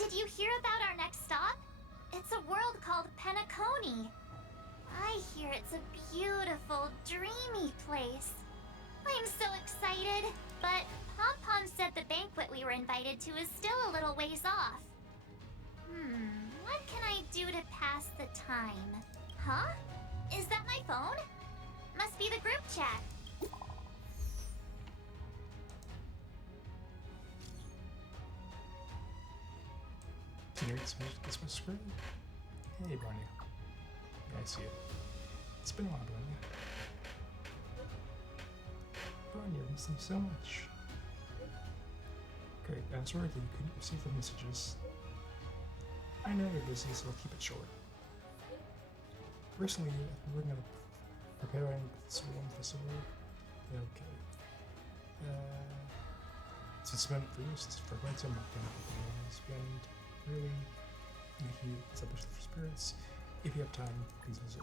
Did you hear about our next stop? It's a world called Penacony. I hear it's a beautiful, dreamy place. I'm so excited, but Pom-Pom said the banquet we were invited to is still a little ways off. What can I do to pass the time? Huh? Is that my phone? Must be the group chat. Can you read this screen? Hey, Bronya. Yeah, I see it. It's been a while, Bronya. Bronya, I miss you so much. Great, I'm sorry that you couldn't receive the messages. I know you're busy, so I'll keep it short. Recently, I've been working on preparing the Swarm Festival. Okay. Since it's been for years since for winter, I'm not going to spend really making you establish the spirits. If you have time, please visit.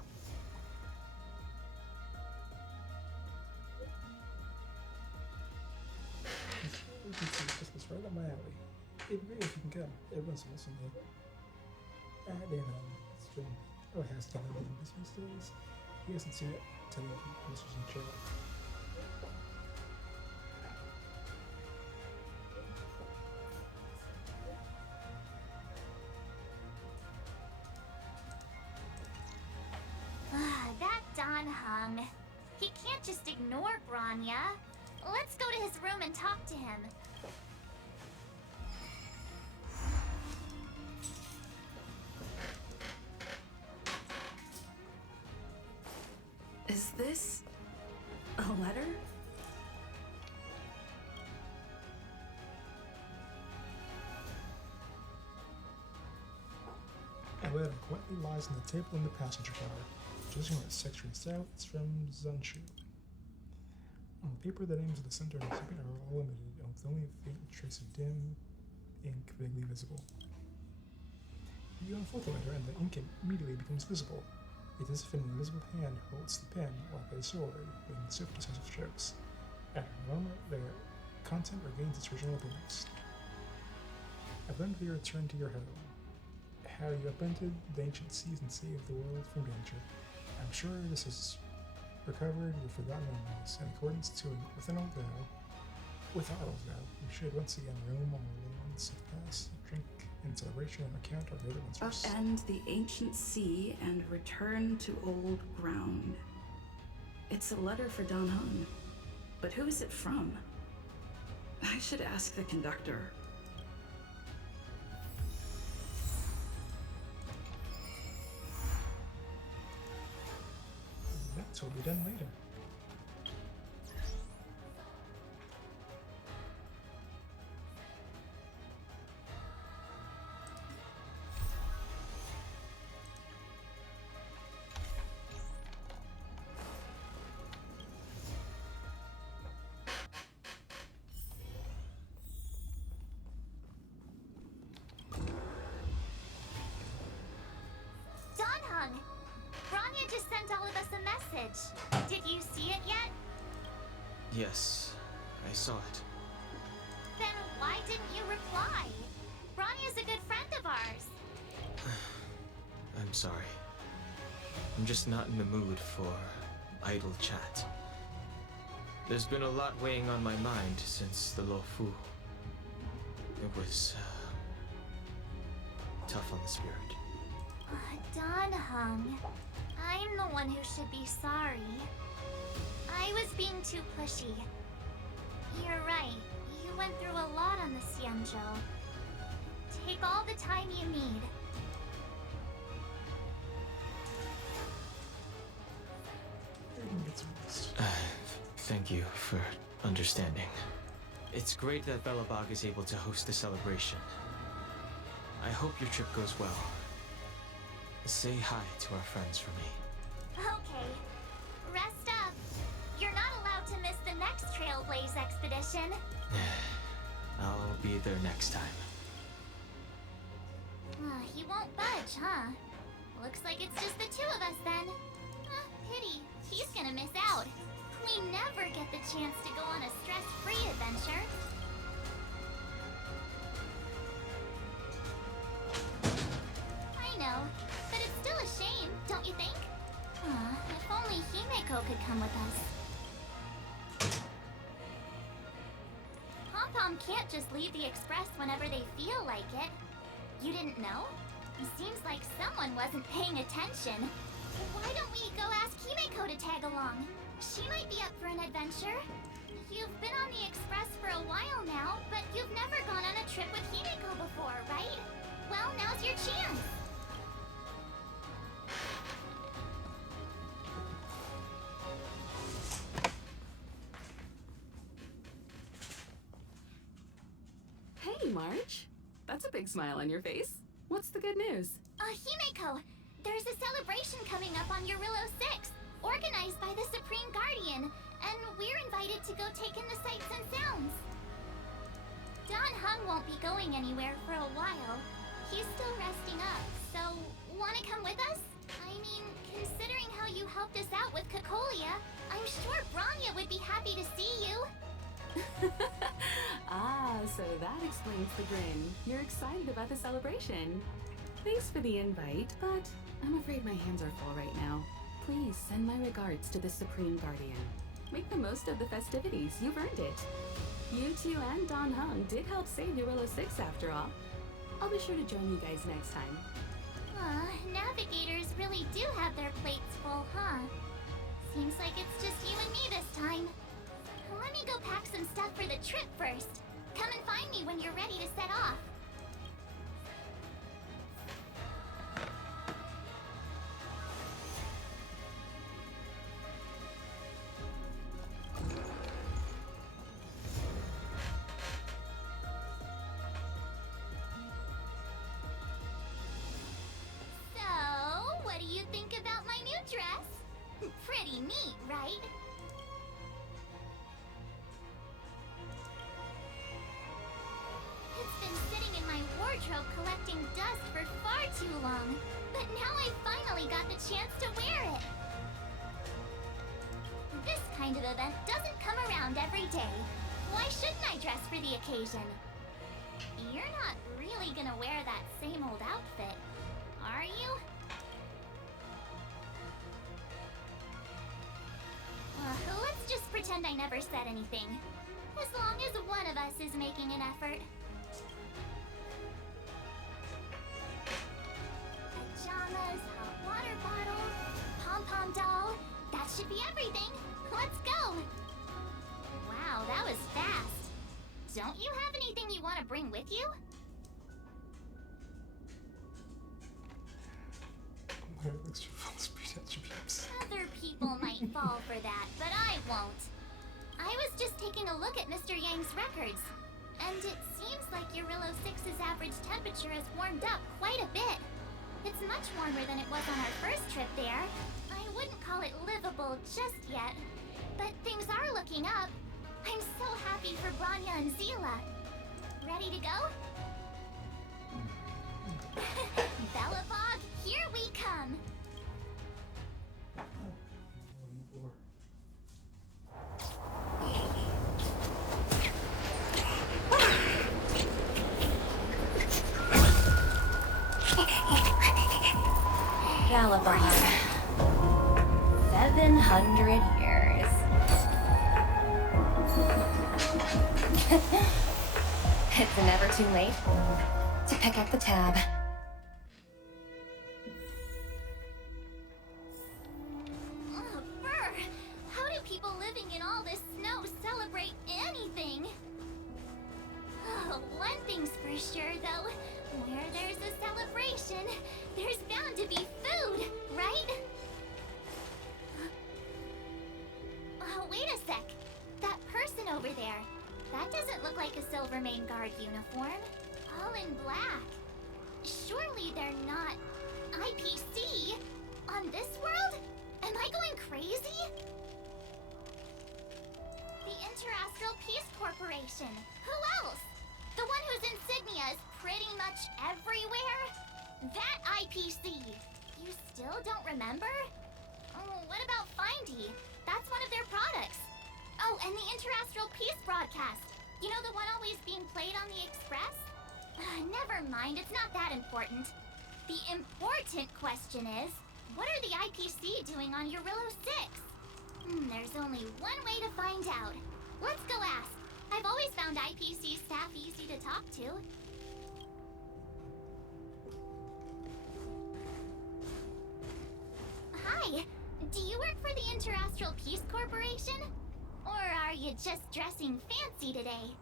This right up my alley. It really, if you can come, everyone's listening. It's been, it has been these days. He hasn't seen it. Tell me if this was in chat. That Don Hung. He can't just ignore Bronya. Let's go to his room and talk to him. Is this a letter? A letter quietly lies on the table in the passenger car. Judging by its section south, it's from Zunshu. On the paper, the names of the center and recipient are all limited, with only a faint trace of dim ink vaguely visible. You unfold the letter, and the ink immediately becomes visible. It is if an invisible hand holds the pen like a sword, with swift decisive strokes. After a moment, the content regains its original appearance. I've learned of your return to your home, how you upended the ancient seas and saved the world from danger. I'm sure this has recovered your forgotten memories, in accordance to with our old vow, we should once again roam on the lands of the past, drink in celebration and recount our great adventures. Upend the ancient sea and return to old ground. It's a letter for Don Hung, but who is it from? I should ask the conductor. That will be done later. Don Hung! Bronya just sent all of us a message. Did you see it yet? Yes, I saw it. Then why didn't you reply? Bronya's a good friend of ours. I'm sorry. I'm just not in the mood for idle chat. There's been a lot weighing on my mind since the Lofu. It was tough on the spirit. Don Hung, I'm the one who should be sorry. I was being too pushy. You're right. You went through a lot on the Xianzhou. Take all the time you need. Thank you for understanding. It's great that Belobog is able to host the celebration. I hope your trip goes well. Say hi to our friends for me. Okay. Rest up. You're not allowed to miss the next Trailblaze expedition. I'll be there next time. He won't budge, huh? Looks like it's just the two of us then. Pity. He's gonna miss out. We never get the chance to go on a stress-free adventure. come with us. Pom-Pom can't just leave the Express whenever they feel like it. You didn't know? It seems like someone wasn't paying attention. Why don't we go ask Himeko to tag along? She might be up for an adventure. You've been on the Express for a while now, but you've never gone on a trip with Himeko before, right? Well, now's your chance. Hey, March. That's a big smile on your face. What's the good news? Himeko, there's a celebration coming up on Jarilo 6, organized by the Supreme Guardian, and we're invited to go take in the sights and sounds. Don Hung won't be going anywhere for a while. He's still resting up, so wanna come with us? I mean, considering how you helped us out with Cocolia, I'm sure Bronya would be happy to see you. Ah, so that explains the grin. You're excited about the celebration. Thanks for the invite, but I'm afraid my hands are full right now. Please send my regards to the Supreme Guardian. Make the most of the festivities. You've earned it. You two and Don Hung did help save Jarilo 6 after all. I'll be sure to join you guys next time. Navigators really do have their plates full, huh? Seems like it's just you and me this time. Let me go pack some stuff for the trip first. Come and find me when you're ready to set off. So, what do you think about my new dress? Pretty neat, right? It's been sitting in my wardrobe collecting dust for far too long, but now I finally got the chance to wear it. This kind of event doesn't come around every day. Why shouldn't I dress for the occasion? You're not really gonna wear that same old outfit, are you? Let's just pretend I never said anything. As long as one of us is making an effort. Pajamas, hot water bottle, pom-pom doll. That should be everything. Let's go. Wow, that was fast. Don't you have anything you want to bring with you? My extra full speed attributes. Other people might fall for that, but I won't. I was just taking a look at Mr. Yang's records, and it seems like Jarilo 6's average temperature has warmed up quite a bit. It's much warmer than it was on our first trip there. I wouldn't call it livable just yet, but things are looking up. I'm so happy for Bronya and Zila. Ready to go? Bellabog, here we come! Galabon. 700 years. It's never too late to pick up the tab. Oh, brr! How do people living in all this snow celebrate anything? Oh, one thing's for sure, though. Where there's a celebration, there's bound to be food, right? Oh, wait a sec. That person over there, that doesn't look like a Silvermane Guard uniform. All in black. Surely they're not IPC on this world? Am I going crazy? The Interastral Peace Corporation. Who else? The one whose insignia is pretty much everywhere? That IPC. You still don't remember? Oh, what about Findy? That's one of their products. Oh, and the Interastral Peace broadcast. You know the one always being played on the Express? Never mind, it's not that important. The important question is, what are the IPC doing on Jarilo 6? There's only one way to find out. Let's go ask. I've always found IPC staff easy to talk to. Hi, do you work for the Interastral Peace Corporation? Or are you just dressing fancy today?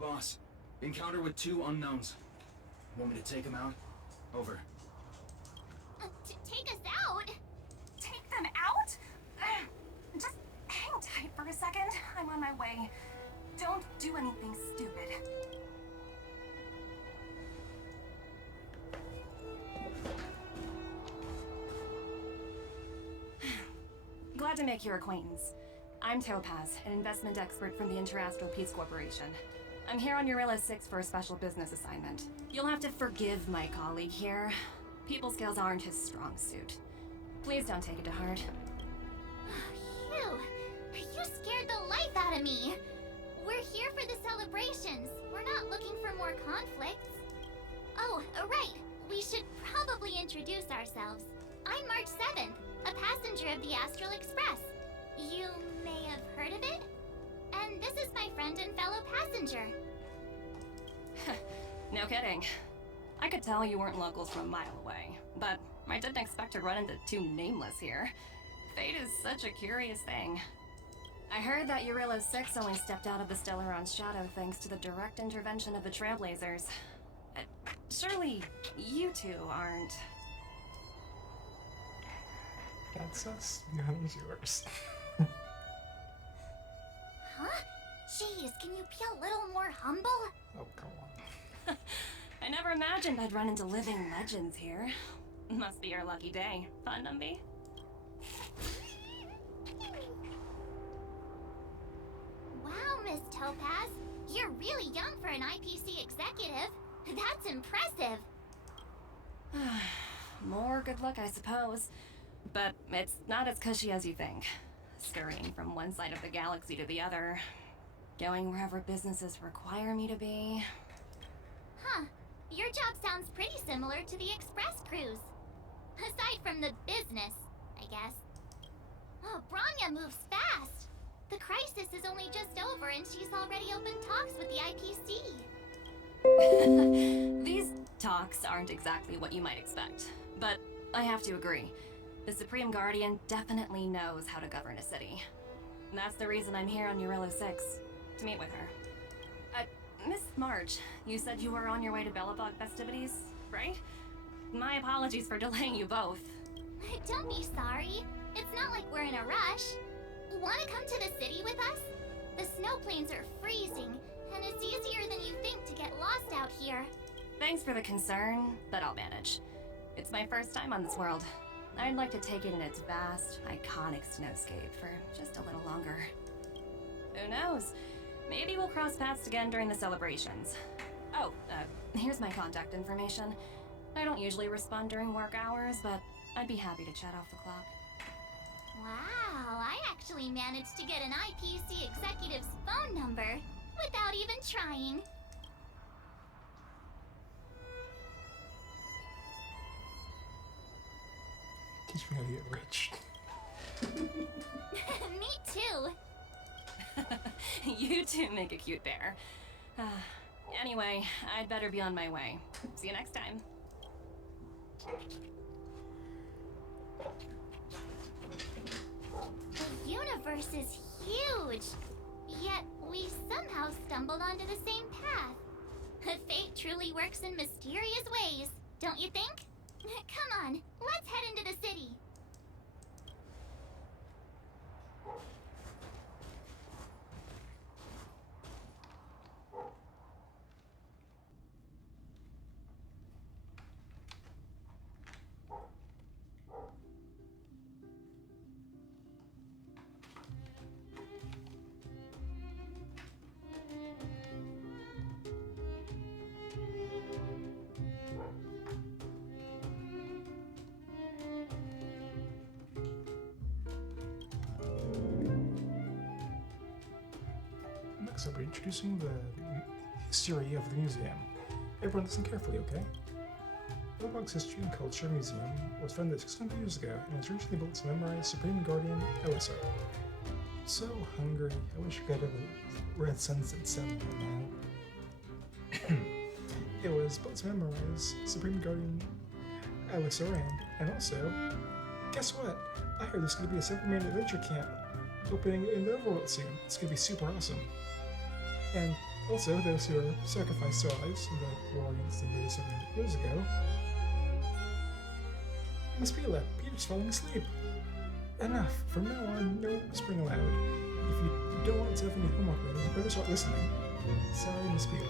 Boss, encounter with 2 unknowns. Want me to take them out? Over. Take us out? Take them out? Just hang tight for a second. I'm on my way. Don't do anything stupid. Glad to make your acquaintance. I'm Topaz, an investment expert from the Interastral Peace Corporation. I'm here on Jarilo 6 for a special business assignment. You'll have to forgive my colleague here. People skills aren't his strong suit. Please don't take it to heart. Phew, you scared the life out of me. We're here for the celebrations. We're not looking for more conflicts. Oh, right. We should probably introduce ourselves. I'm March 7th, a passenger of the Astral Express. You may have heard of it? And this is my friend and fellow passenger. No kidding. I could tell you weren't locals from a mile away, but I didn't expect to run into 2 nameless here. Fate is such a curious thing. I heard that Jarilo 6 only stepped out of the Stellaron's shadow thanks to the direct intervention of the Trailblazers. Surely you 2 aren't... That's us. The honey's yours. Huh? Jeez, can you be a little more humble? Oh, come on. I never imagined I'd run into living legends here. Must be your lucky day, huh, Numby? Wow, Miss Topaz. You're really young for an IPC executive. That's impressive. More good luck, I suppose. But it's not as cushy as you think. Scurrying from one side of the galaxy to the other. Going wherever businesses require me to be. Huh. Your job sounds pretty similar to the express cruise. Aside from the business, I guess. Oh, Bronya moves fast. The crisis is only just over and she's already opened talks with the IPC. These talks aren't exactly what you might expect. But I have to agree. The Supreme Guardian definitely knows how to govern a city. And that's the reason I'm here on Jarilo 6, to meet with her. Miss March, you said you were on your way to Belobog festivities, right? My apologies for delaying you both. Don't be sorry. It's not like we're in a rush. Want to come to the city with us? The snow plains are freezing, and it's easier than you think to get lost out here. Thanks for the concern, but I'll manage. It's my first time on this world. I'd like to take it in its vast, iconic snowscape for just a little longer. Who knows? Maybe we'll cross paths again during the celebrations. Oh, here's my contact information. I don't usually respond during work hours, but I'd be happy to chat off the clock. Wow, I actually managed to get an IPC executive's phone number without even trying. Teach me how to get rich. Me too. You two make a cute pair. Anyway, I'd better be on my way. See you next time. The universe is huge, yet we somehow stumbled onto the same path. Fate truly works in mysterious ways, don't you think? Come on, let's head into the city. Next, I'll be introducing the history of the museum. Everyone listen carefully, okay? Belobog's History and Culture Museum was founded 600 years ago and was originally built to memorize Supreme Guardian Elisa. So hungry. I wish I could have a red sunset sun right now. It was built to memorize Supreme Guardian Elisa and also, guess what? I heard there's going to be a Superman Adventure Camp opening in the overworld soon. It's going to be super awesome. And also, those who are sacrificed their lives in the war against the invaders 700 years ago. Miss Pila, Peter's falling asleep. Enough. From now on, no whispering allowed. If you don't want to have any homework ready, you better start listening. Sorry, Miss Pila.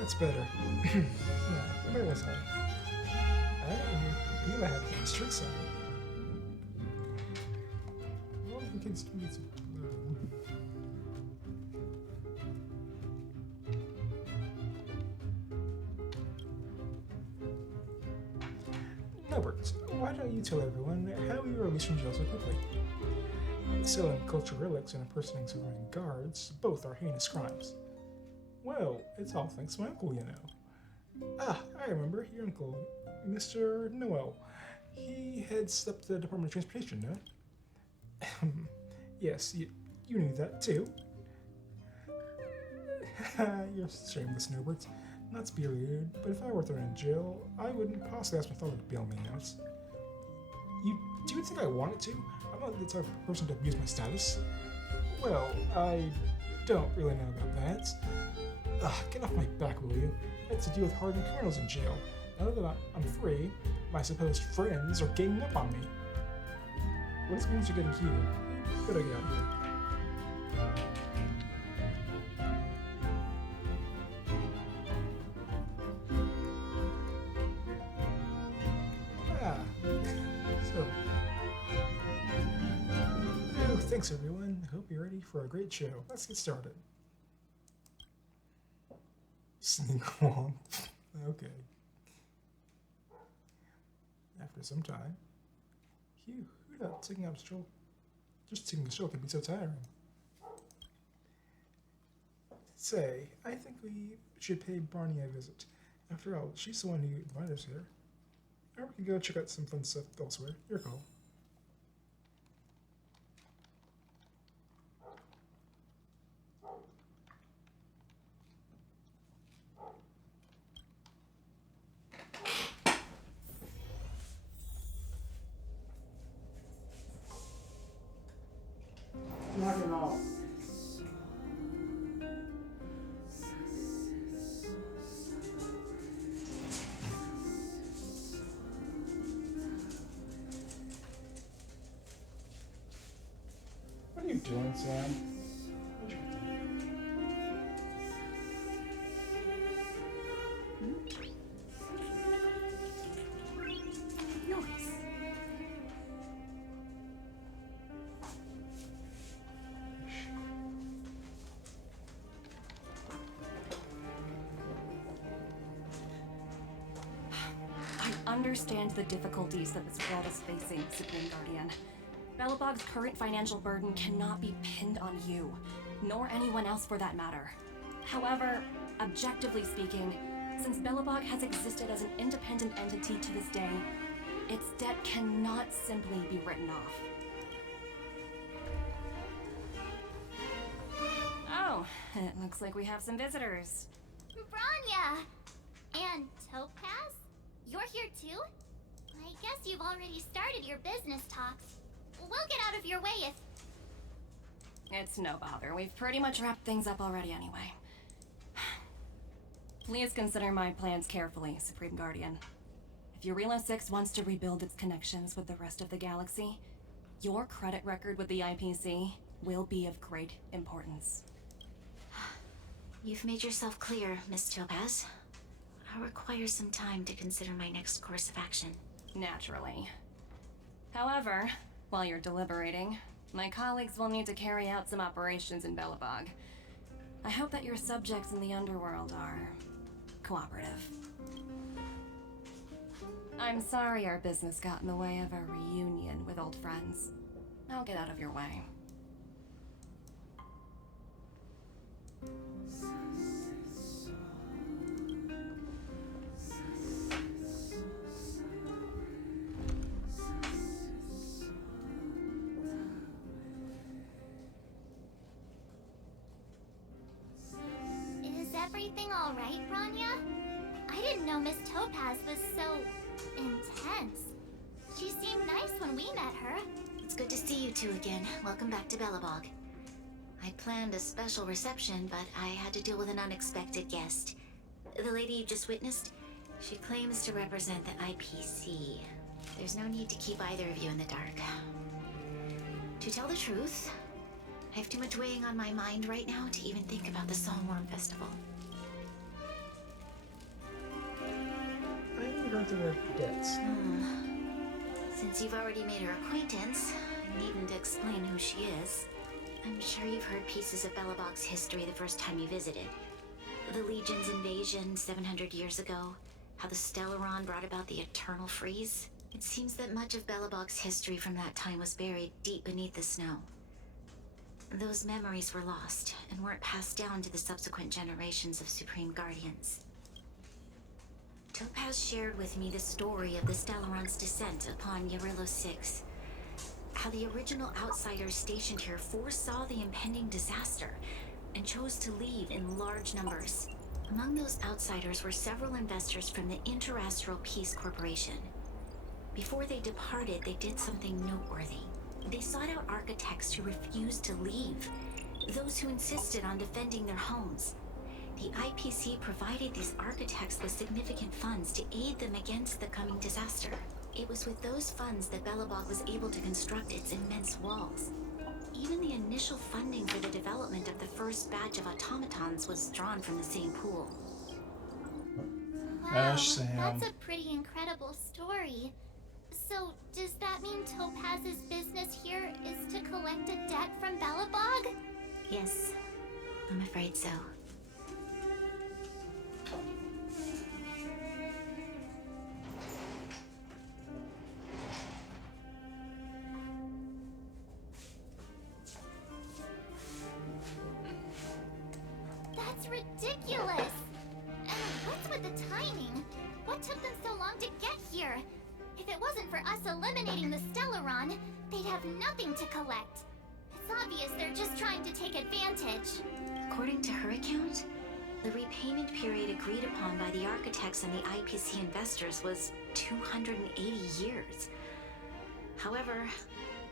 That's better. Yeah, where was I? Pila had the streaks on. Well, we can still need some blue. Norbert, why don't you tell everyone how you were released from jail so quickly? Selling cultural relics and impersonating civilian guards, both are heinous crimes. Well, it's all thanks to my uncle, you know. Ah, I remember, your uncle, Mr. Noel. He heads up the Department of Transportation, no? Yes, you knew that too. You're shameless, Norbert. Not to be rude, but if I were thrown in jail, I wouldn't possibly ask my father to bail me out. Do you think I wanted to? I'm not the type of person to abuse my status. Well, I don't really know about that. Get off my back, will you? I had to deal with hardened criminals in jail. Now that I'm free, my supposed friends are ganging up on me. When things are getting heated, you better get out of here. Thanks everyone, hope you're ready for a great show. Let's get started. Sneak womp. Okay. After some time. Phew, who thought taking up a stroll? Just taking a stroll can be so tiring. Say, I think we should pay Bronya a visit. After all, she's the one who invited us here. Or we can go check out some fun stuff elsewhere. Your call. What are you doing, Sam? Noise. I understand the difficulties that this world is facing, Supreme Guardian. Belobog's current financial burden cannot be pinned on you, nor anyone else for that matter. However, objectively speaking, since Belobog has existed as an independent entity to this day, its debt cannot simply be written off. Oh, it looks like we have some visitors. Bronya! And Topaz? You're here too? I guess you've already started your business talks. We'll get out of your way if... It's no bother. We've pretty much wrapped things up already anyway. Please consider my plans carefully, Supreme Guardian. If Jarilo 6 wants to rebuild its connections with the rest of the galaxy, your credit record with the IPC will be of great importance. You've made yourself clear, Miss Topaz. I'll require some time to consider my next course of action. Naturally. However, while you're deliberating, my colleagues will need to carry out some operations in Belobog. I hope that your subjects in the underworld are cooperative. I'm sorry our business got in the way of a reunion with old friends. I'll get out of your way. everything all right, Bronya? I didn't know Miss Topaz was so intense. She seemed nice when we met her. It's good to see you two again. Welcome back to Belobog. I planned a special reception, but I had to deal with an unexpected guest. The lady you just witnessed, she claims to represent the IPC. There's no need to keep either of you in the dark. To tell the truth, I have too much weighing on my mind right now to even think about the Songworm Festival. I haven't heard the word debts. Since you've already made her acquaintance, I needn't explain who she is. I'm sure you've heard pieces of Belobog's history the first time you visited. The Legion's invasion 700 years ago, how the Stellaron brought about the Eternal Freeze. It seems that much of Belobog's history from that time was buried deep beneath the snow. Those memories were lost and weren't passed down to the subsequent generations of Supreme Guardians. Topaz shared with me the story of the Stellaron's descent upon Jarilo 6. How the original outsiders stationed here foresaw the impending disaster and chose to leave in large numbers. Among those outsiders were several investors from the Interastral Peace Corporation. Before they departed, they did something noteworthy. They sought out architects who refused to leave, those who insisted on defending their homes. The IPC provided these architects with significant funds to aid them against the coming disaster. It was with those funds that Belobog was able to construct its immense walls. Even the initial funding for the development of the first batch of automatons was drawn from the same pool. Wow, Sam. that's a pretty incredible story. So, does that mean Topaz's business here is to collect a debt from Belobog? Yes, I'm afraid so. That's ridiculous! And what's with the timing? What took them so long to get here? If it wasn't for us eliminating the Stellaron, they'd have nothing to collect. It's obvious they're just trying to take advantage. According to her account, the repayment period agreed upon by the architects and the IPC investors was 280 years. However,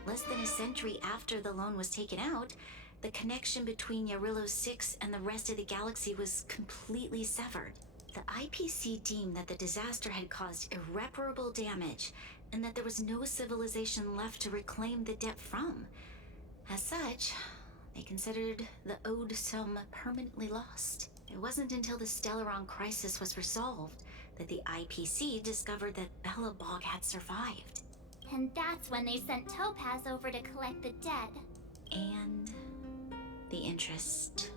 less than a century after the loan was taken out, the connection between Jarilo 6 and the rest of the galaxy was completely severed. The IPC deemed that the disaster had caused irreparable damage and that there was no civilization left to reclaim the debt from. As such, they considered the owed sum permanently lost. It wasn't until the Stellaron crisis was resolved that the IPC discovered that Belobog had survived. And that's when they sent Topaz over to collect the debt. And the interest.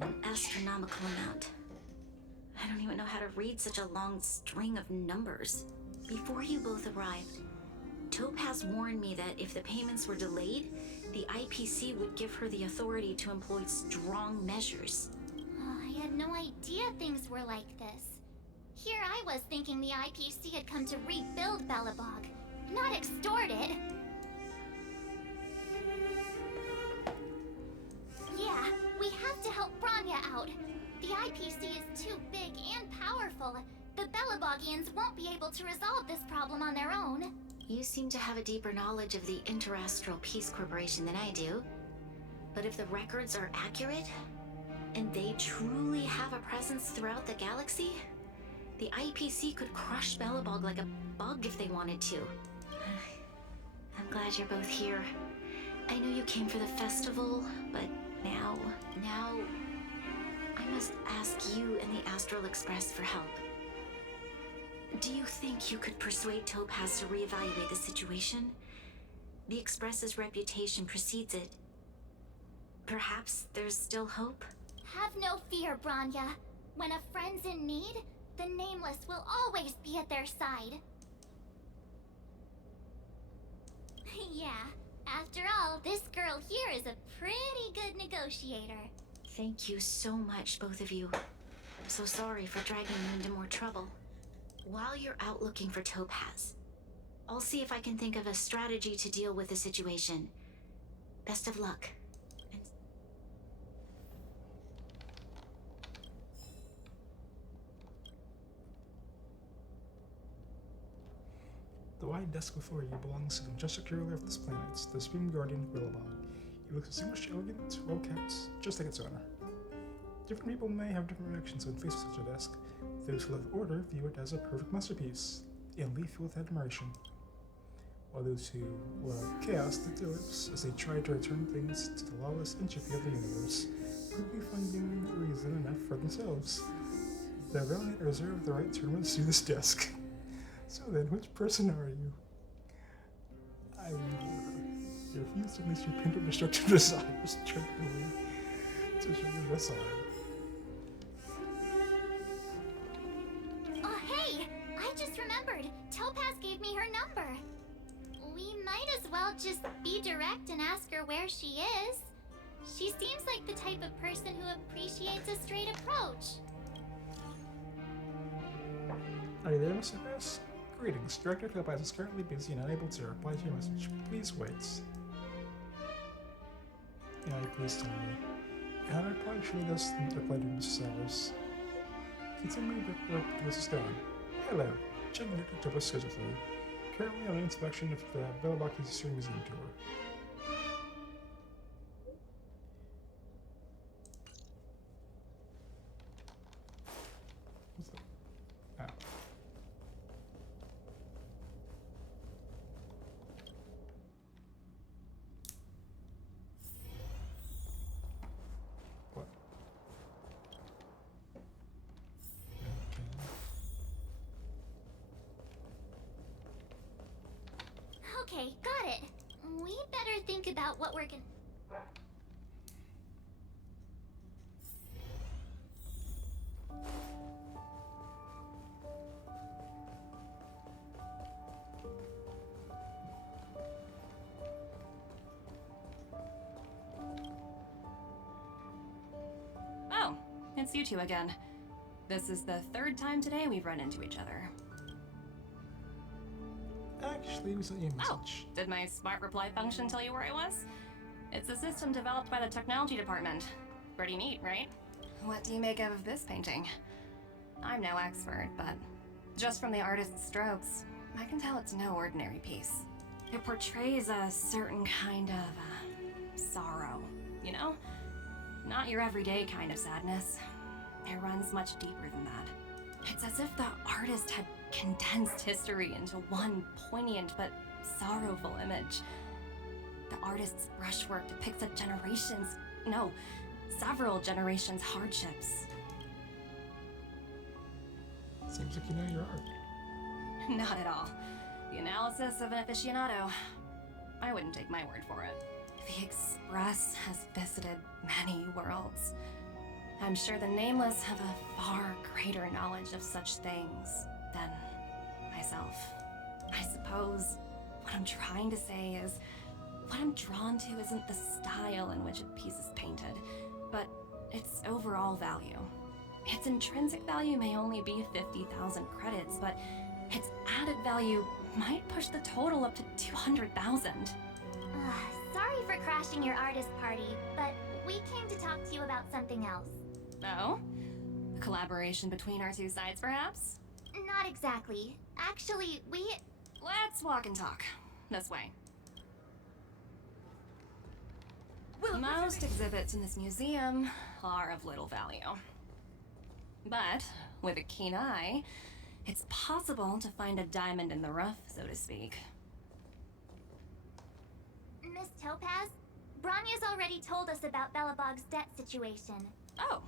An astronomical amount. I don't even know how to read such a long string of numbers. Before you both arrived, Topaz warned me that if the payments were delayed, the IPC would give her the authority to employ strong measures. Oh, I had no idea things were like this. Here I was thinking the IPC had come to rebuild Belobog, not extort it. Yeah, we have to help Bronya out. The IPC is too big and powerful. The Belobogians won't be able to resolve this problem on their own. You seem to have a deeper knowledge of the Interastral Peace Corporation than I do. But if the records are accurate, and they truly have a presence throughout the galaxy, the IPC could crush Belobog like a bug if they wanted to. I'm glad you're both here. I know you came for the festival, but now I must ask you and the Astral Express for help. Do you think you could persuade Topaz to reevaluate the situation? The Express's reputation precedes it. Perhaps there's still hope? Have no fear, Bronya. When a friend's in need, the Nameless will always be at their side. Yeah, after all, this girl here is a pretty good negotiator. Thank you so much, both of you. I'm so sorry for dragging you into more trouble. While you're out looking for Topaz, I'll see if I can think of a strategy to deal with the situation. Best of luck. wide desk before you belongs to the majestic ruler of this planet, the Supreme Guardian Willowbog. He looks distinguished, elegant, well-kept, just like its owner. Different people may have different reactions when faced with such a desk. Those who love order view it as a perfect masterpiece, and leaf with admiration. While those who love chaos look their lips as they try to return things to the lawless entropy of the universe, quickly finding reason enough for themselves. The valiant reserve the right to run through this desk. So then, which person are you? I refuse to miss your pent up destructive desires, directly to show your aside. Oh, hey! I just remembered. Topaz gave me her number. We might as well just be direct and ask her where she is. She seems like the type of person who appreciates a straight approach. Are you there, Mr. Bass? Greetings. Director Topaz is currently busy and unable to reply to your message. Please wait. Yeah, please tell me. And I reply surely does reply to Mrs. Sellers. Continue to Mrs. Stone. Hello. Checking Director Topaz's schedule for you. Currently on an inspection of the Bellabach History Museum tour. What's that? Ah. What? Okay, got it. We better think about what we're gonna... Oh, it's you two again. This is the third time today we've run into each other. Actually, it was a message. Oh, did my smart reply function tell you where I was? It's a system developed by the technology department. Pretty neat, right? What do you make of this painting? I'm no expert, but just from the artist's strokes, I can tell it's no ordinary piece. It portrays a certain kind of sorrow, you know? Not your everyday kind of sadness. It runs much deeper than that. It's as if the artist had condensed history into one poignant but sorrowful image. The artist's brushwork depicts several generations' hardships. Seems like you know your art. Not at all. The analysis of an aficionado. I wouldn't take my word for it. The Express has visited many worlds. I'm sure the Nameless have a far greater knowledge of such things than myself. I suppose what I'm trying to say is, what I'm drawn to isn't the style in which a piece is painted, but its overall value. Its intrinsic value may only be 50,000 credits, but its added value might push the total up to 200,000. Sorry for crashing your artist party, but we came to talk to you about something else. Oh? A collaboration between our two sides, perhaps? Not exactly. Actually, Let's walk and talk. This way. Most exhibits in this museum are of little value. But with a keen eye, it's possible to find a diamond in the rough, so to speak. Miss Topaz, Bronya's already told us about Bellabog's debt situation. Oh.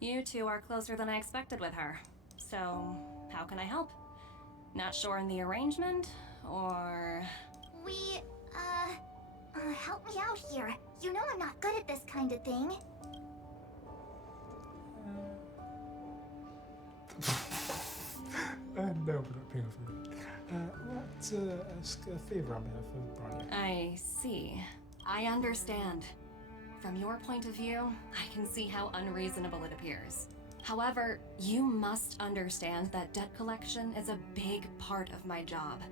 You two are closer than I expected with her. So, how can I help? Not sure in the arrangement, or... Help me out here. You know I'm not good at this kind of thing. No, we're not paying for it. Let's ask a favor on behalf of Bronya. I see. I understand. From your point of view, I can see how unreasonable it appears. However, you must understand that debt collection is a big part of my job.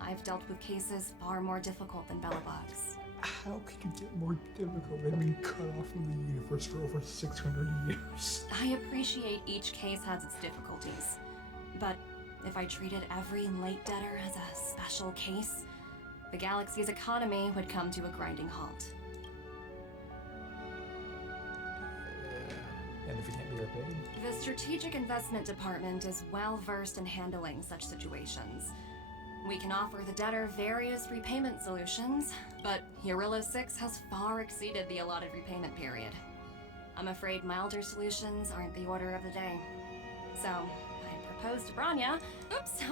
I've dealt with cases far more difficult than Bellabog's. How could you get more difficult than being cut off from the universe for over 600 years? I appreciate each case has its difficulties, but if I treated every late debtor as a special case, the galaxy's economy would come to a grinding halt. And if you can't be repaid? The Strategic Investment Department is well versed in handling such situations. We can offer the debtor various repayment solutions, but Jarilo 6 has far exceeded the allotted repayment period. I'm afraid milder solutions aren't the order of the day. So, I proposed to Bronya. Oops,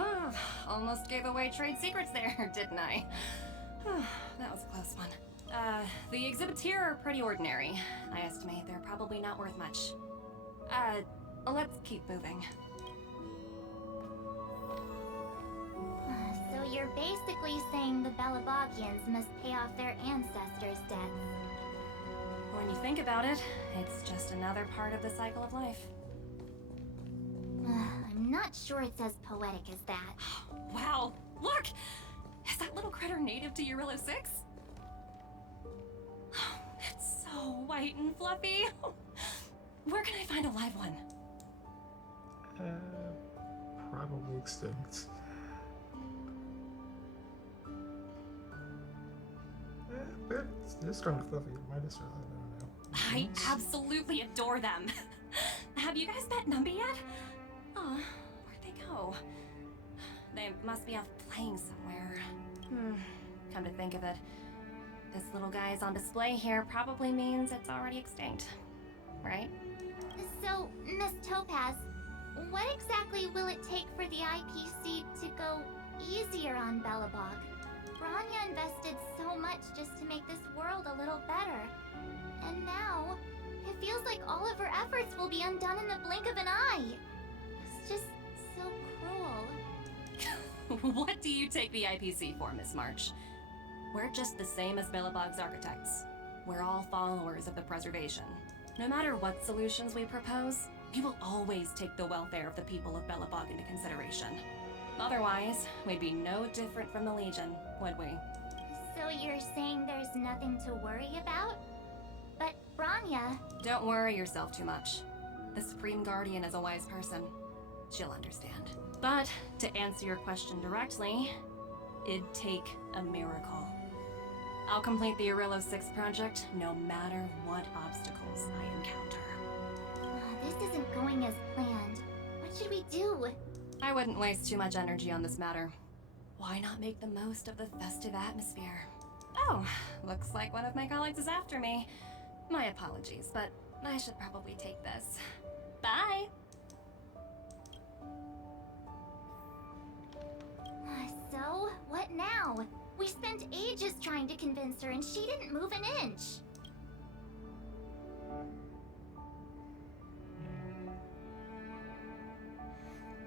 almost gave away trade secrets there, didn't I? That was a close one. The exhibits here are pretty ordinary. I estimate they're probably not worth much. Let's keep moving. So you're basically saying the Belabogians must pay off their ancestors' debts. When you think about it, it's just another part of the cycle of life. I'm not sure it's as poetic as that. Wow, look! Is that little critter native to Jarilo 6? It's so white and fluffy. Where can I find a live one? Probably extinct. But it's strong and fluffy. Might as well, I don't know. I absolutely adore them. Have you guys met Numby yet? Oh, where'd they go? They must be off playing somewhere. Come to think of it, this little guy is on display here probably means it's already extinct, right? So, Miss Topaz, what exactly will it take for the IPC to go easier on Belobog? Bronya invested so much just to make this world a little better. And now, it feels like all of her efforts will be undone in the blink of an eye. It's just so cruel. What do you take the IPC for, Miss March? We're just the same as Belobog's architects. We're all followers of the preservation. No matter what solutions we propose, we will always take the welfare of the people of Belobog into consideration. Otherwise, we'd be no different from the Legion, would we? So you're saying there's nothing to worry about? But Bronya... Don't worry yourself too much. The Supreme Guardian is a wise person. She'll understand. But, to answer your question directly, it'd take a miracle. I'll complete the Jarilo 6 project no matter what obstacles I encounter. This isn't going as planned. What should we do? I wouldn't waste too much energy on this matter. Why not make the most of the festive atmosphere? Oh, looks like one of my colleagues is after me. My apologies, but I should probably take this. Bye! So, what now? We spent ages trying to convince her and she didn't move an inch.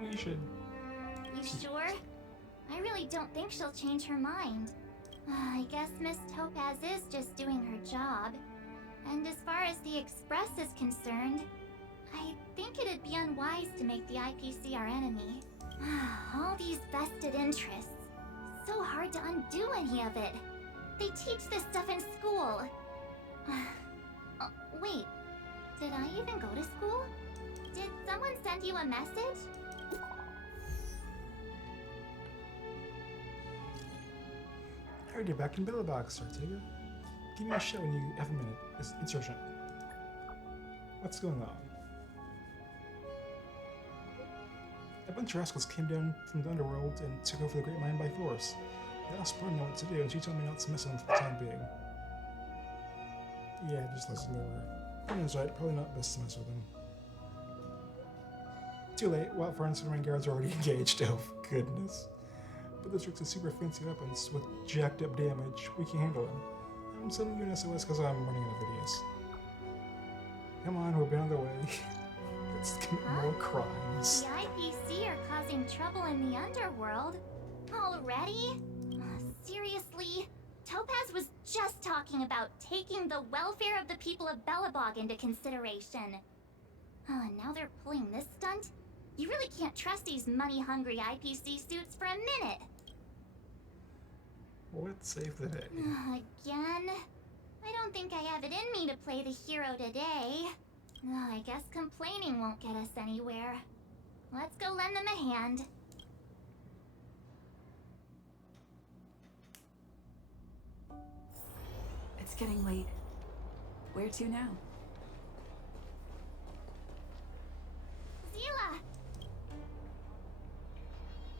We should. You sure? I really don't think she'll change her mind. I guess Miss Topaz is just doing her job. And as far as the Express is concerned, I think it'd be unwise to make the IPC our enemy. All these vested interests. So hard to undo any of it. They teach this stuff in school. Wait, did I even go to school? Did someone send you a message? I heard you're back in Billabog, Ortega. Give me a shout when you have a minute. It's urgent. What's going on? A bunch of rascals came down from the underworld and took over the Great Mine by force. They asked Bronya what to do, and she told me not to mess with them for the time being. Yeah, just listen to her. Bronya's right, probably not best to mess with them. Too late, Wildfire and Submarine Guards are already engaged, oh goodness. But those tricks are super fancy weapons with jacked up damage. We can handle them. I'm sending you an SOS because I'm running out of videos. Come on, we'll be on the way. Let's commit more crimes. The IPC are causing trouble in the underworld? Already? Seriously? Topaz was just talking about taking the welfare of the people of Belobog into consideration. And now they're pulling this stunt? You really can't trust these money-hungry IPC suits for a minute. Let's save the day. Again? I don't think I have it in me to play the hero today. I guess complaining won't get us anywhere. Let's go lend them a hand. It's getting late. Where to now? Zila!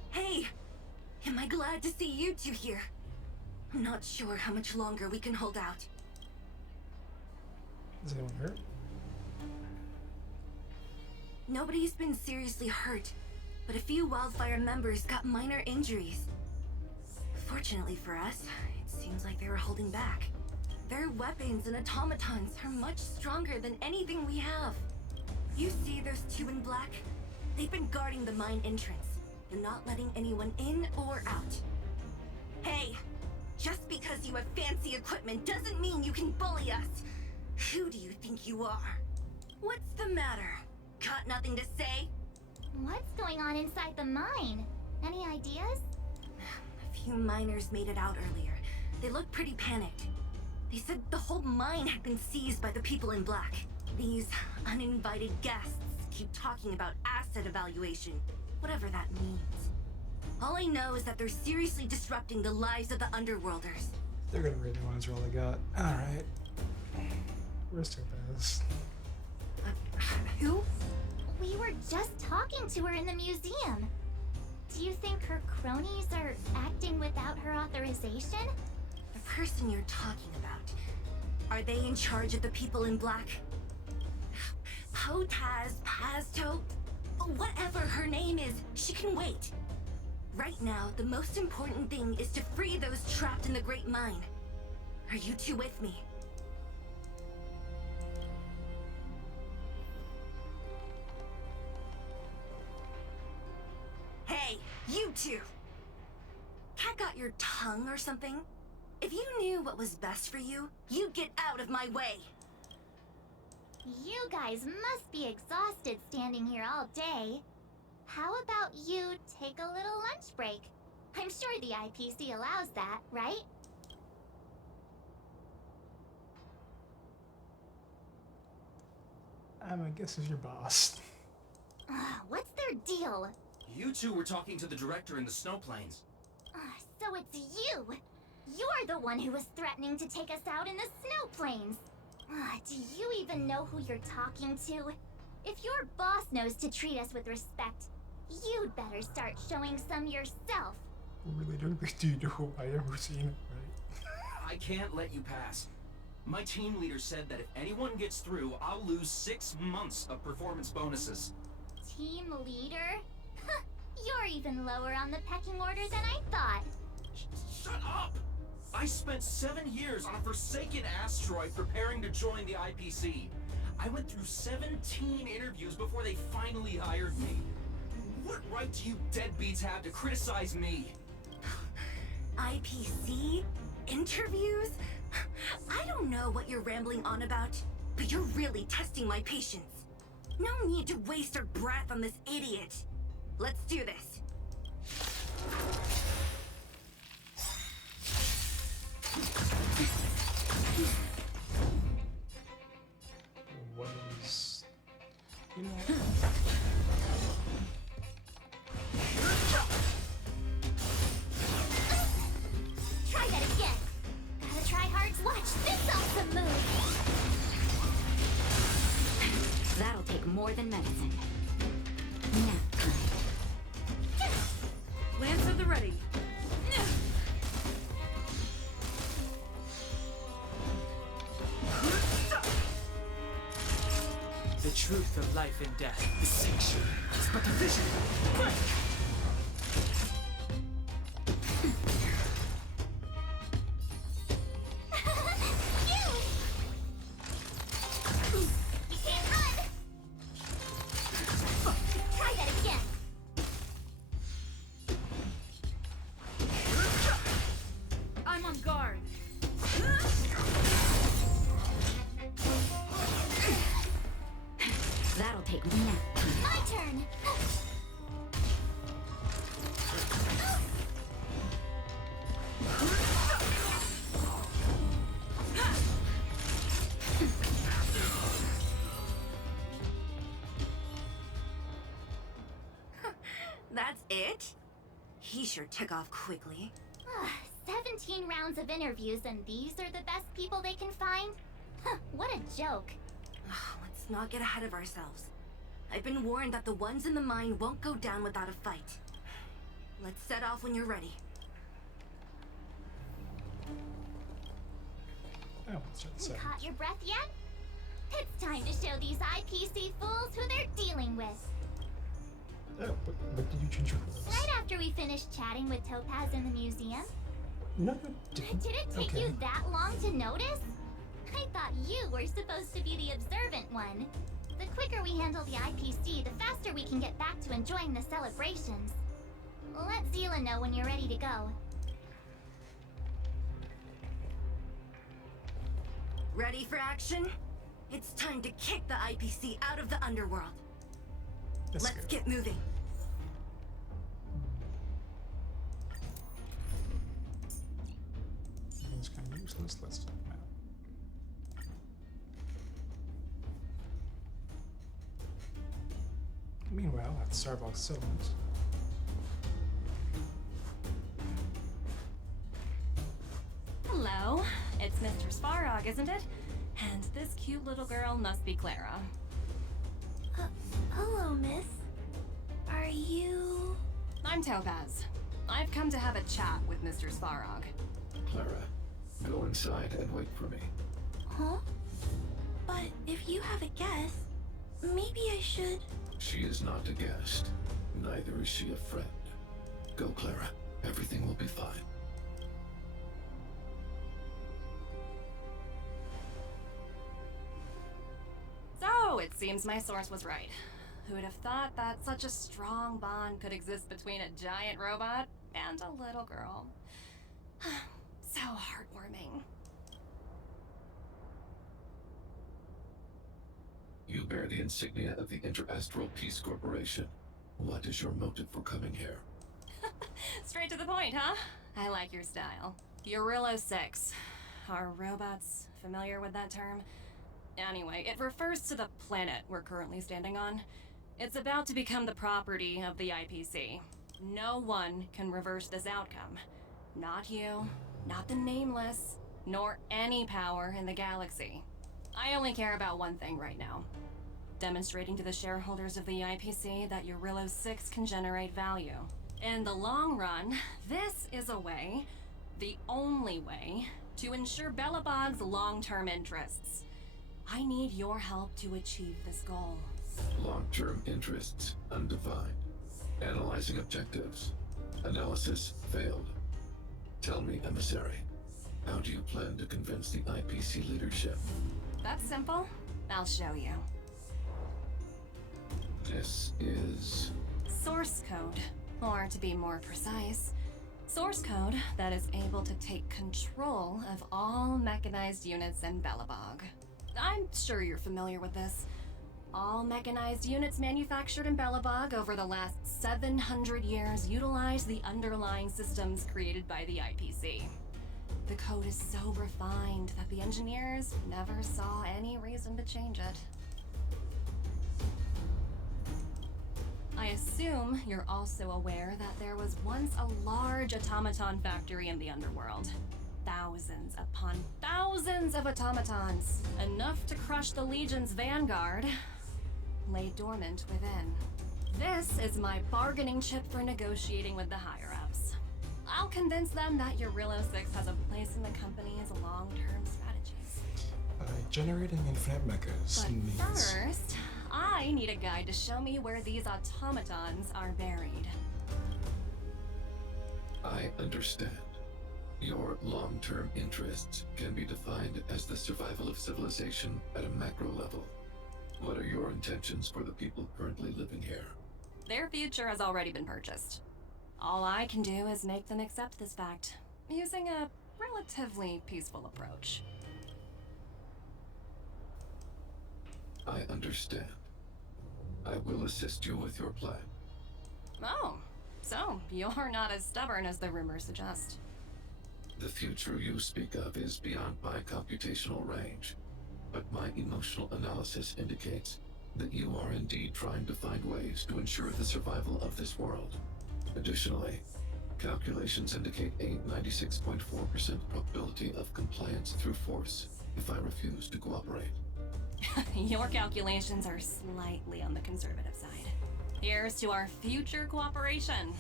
Hey! Am I glad to see you two here? I'm not sure how much longer we can hold out. Is anyone hurt? Nobody's been seriously hurt, but a few wildfire members got minor injuries. Fortunately for us, it seems like they were holding back. Their weapons and automatons are much stronger than anything we have. You see those two in black? They've been guarding the mine entrance. They're not letting anyone in or out. Hey, just because you have fancy equipment doesn't mean you can bully us. Who do you think you are? What's the matter? Got nothing to say? What's going on inside the mine? Any ideas? A few miners made it out earlier. They looked pretty panicked. They said the whole mine had been seized by the people in black. These uninvited guests keep talking about asset evaluation, whatever that means. All I know is that they're seriously disrupting the lives of the Underworlders. They're gonna raid the mines for all they got. Alright. Where's Topaz? Who? We were just talking to her in the museum. Do you think her cronies are acting without her authorization? The person you're talking about. Are they in charge of the people in black? Potaz, Pazto? Whatever her name is, she can wait. Right now, the most important thing is to free those trapped in the Great Mine. Are you two with me? Hey, you two! Cat got your tongue or something? If you knew what was best for you, you'd get out of my way. You guys must be exhausted standing here all day. How about you take a little lunch break? I'm sure the IPC allows that, right? I guess is your boss. What's their deal? You two were talking to the director in the snow plains. So it's you! You're the one who was threatening to take us out in the snow plains! Do you even know who you're talking to? If your boss knows to treat us with respect, you'd better start showing some yourself. Really do you know who I ever seen it, right? I can't let you pass. My team leader said that if anyone gets through, I'll lose 6 months of performance bonuses. Team leader? You're even lower on the pecking order than I thought. Shut up! I spent 7 years on a forsaken asteroid preparing to join the IPC. I went through 17 interviews before they finally hired me. What right do you deadbeats have to criticize me? IPC? Interviews? I don't know what you're rambling on about, but you're really testing my patience. No need to waste our breath on this idiot. Let's do this. What is... You know... Try that again! Gotta try hard to watch this awesome move! That'll take more than medicine. Nap time. Lance at the ready. The truth of life and death. Distinction is but a vision. Break! You can't run! Try that again! I'm on guard. That'll take nap time. My turn! That's it? He sure took off quickly. 17 rounds of interviews and these are the best people they can find? Huh, what a joke. Let's not get ahead of ourselves. I've been warned that the ones in the mine won't go down without a fight. Let's set off when you're ready. Oh, let's try the second. Caught your breath yet? It's time to show these IPC fools who they're dealing with. Oh, but did you change your clothes? Right after we finished chatting with Topaz in the museum. No, you didn't. Did it take Okay. you that long to notice? I thought you were supposed to be the observant one. The quicker we handle the IPC, the faster we can get back to enjoying the celebrations. Let Zila know when you're ready to go. Ready for action? It's time to kick the IPC out of the underworld. Let's go. get moving. It's kind of useless. Let's talk about it. Meanwhile, at Sarvok's settlement, Hello, it's Mr. Svarog, isn't it? And this cute little girl must be Clara. Hello, miss. Are you... I'm Topaz. I've come to have a chat with Mr. Svarog. Clara, go inside and wait for me. Huh? But if you have a guess, maybe I should... She is not a guest. Neither is she a friend. Go, Clara. Everything will be fine. So, it seems my source was right. Who would have thought that such a strong bond could exist between a giant robot and a little girl? So heartwarming. You bear the insignia of the Interastral Peace Corporation. What is your motive for coming here? Straight to the point, huh? I like your style. Jarilo 6. Are robots familiar with that term? Anyway, it refers to the planet we're currently standing on. It's about to become the property of the IPC. No one can reverse this outcome. Not you, not the Nameless, nor any power in the galaxy. I only care about one thing right now. Demonstrating to the shareholders of the IPC that Jarilo 6 can generate value. In the long run, this is a way, the only way, to ensure Belobog's long-term interests. I need your help to achieve this goal. Long-term interests undefined. Analyzing objectives. Analysis failed. Tell me, emissary, how do you plan to convince the IPC leadership? That's simple. I'll show you. This is... Source code, or to be more precise, source code that is able to take control of all mechanized units in Belobog. I'm sure you're familiar with this. All mechanized units manufactured in Belobog over the last 700 years utilize the underlying systems created by the IPC. The code is so refined that the engineers never saw any reason to change it. I assume you're also aware that there was once a large automaton factory in the underworld. Thousands upon thousands of automatons, enough to crush the Legion's vanguard, lay dormant within. This is my bargaining chip for negotiating with the higher-ups. I'll convince them that Jarilo 6 has a place in the company's long-term strategies. Generating infinite mechas But means... first, I need a guide to show me where these automatons are buried. I understand. Your long-term interests can be defined as the survival of civilization at a macro level. What are your intentions for the people currently living here? Their future has already been purchased. All I can do is make them accept this fact, using a relatively peaceful approach. I understand. I will assist you with your plan. Oh, so you're not as stubborn as the rumors suggest. The future you speak of is beyond my computational range, but my emotional analysis indicates that you are indeed trying to find ways to ensure the survival of this world. Additionally, Calculations indicate a 96.4% probability of compliance through force if I refuse to cooperate. Your calculations are slightly on the conservative side. Here's to our future cooperation.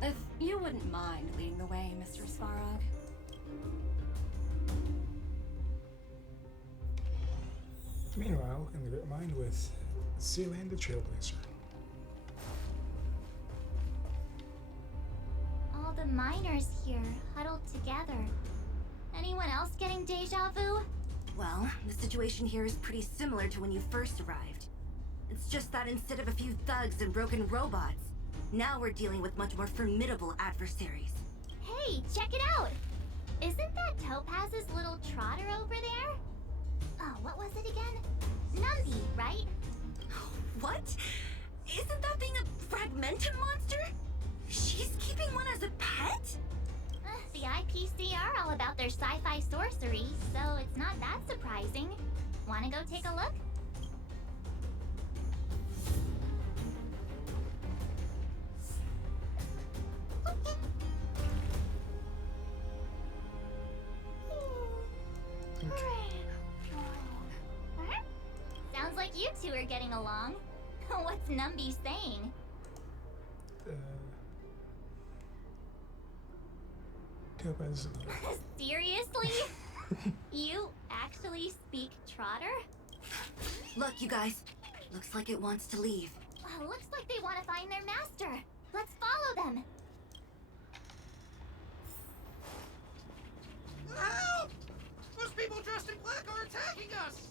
If you wouldn't mind leading the way, Mr. Svarog. Meanwhile, in the Great Mind with Sealand the Trailblazer. All the miners here, huddled together. Anyone else getting deja vu? Well, the situation here is pretty similar to when you first arrived. It's just that instead of a few thugs and broken robots, now we're dealing with much more formidable adversaries. Hey, check it out! Isn't that Topaz's little trotter over there? Oh, what was it again? Numby, right? What? Isn't that thing a fragmentum monster? She's keeping one as a pet? The IPC are all about their sci-fi sorcery, so it's not that surprising. Wanna go take a look? Sounds like you two are getting along. What's Numby saying? Topaz. Seriously? You actually speak Trotter? Look, you guys. Looks like it wants to leave. Looks like they want to find their master. Let's follow them. Help! Those people dressed in black are attacking us!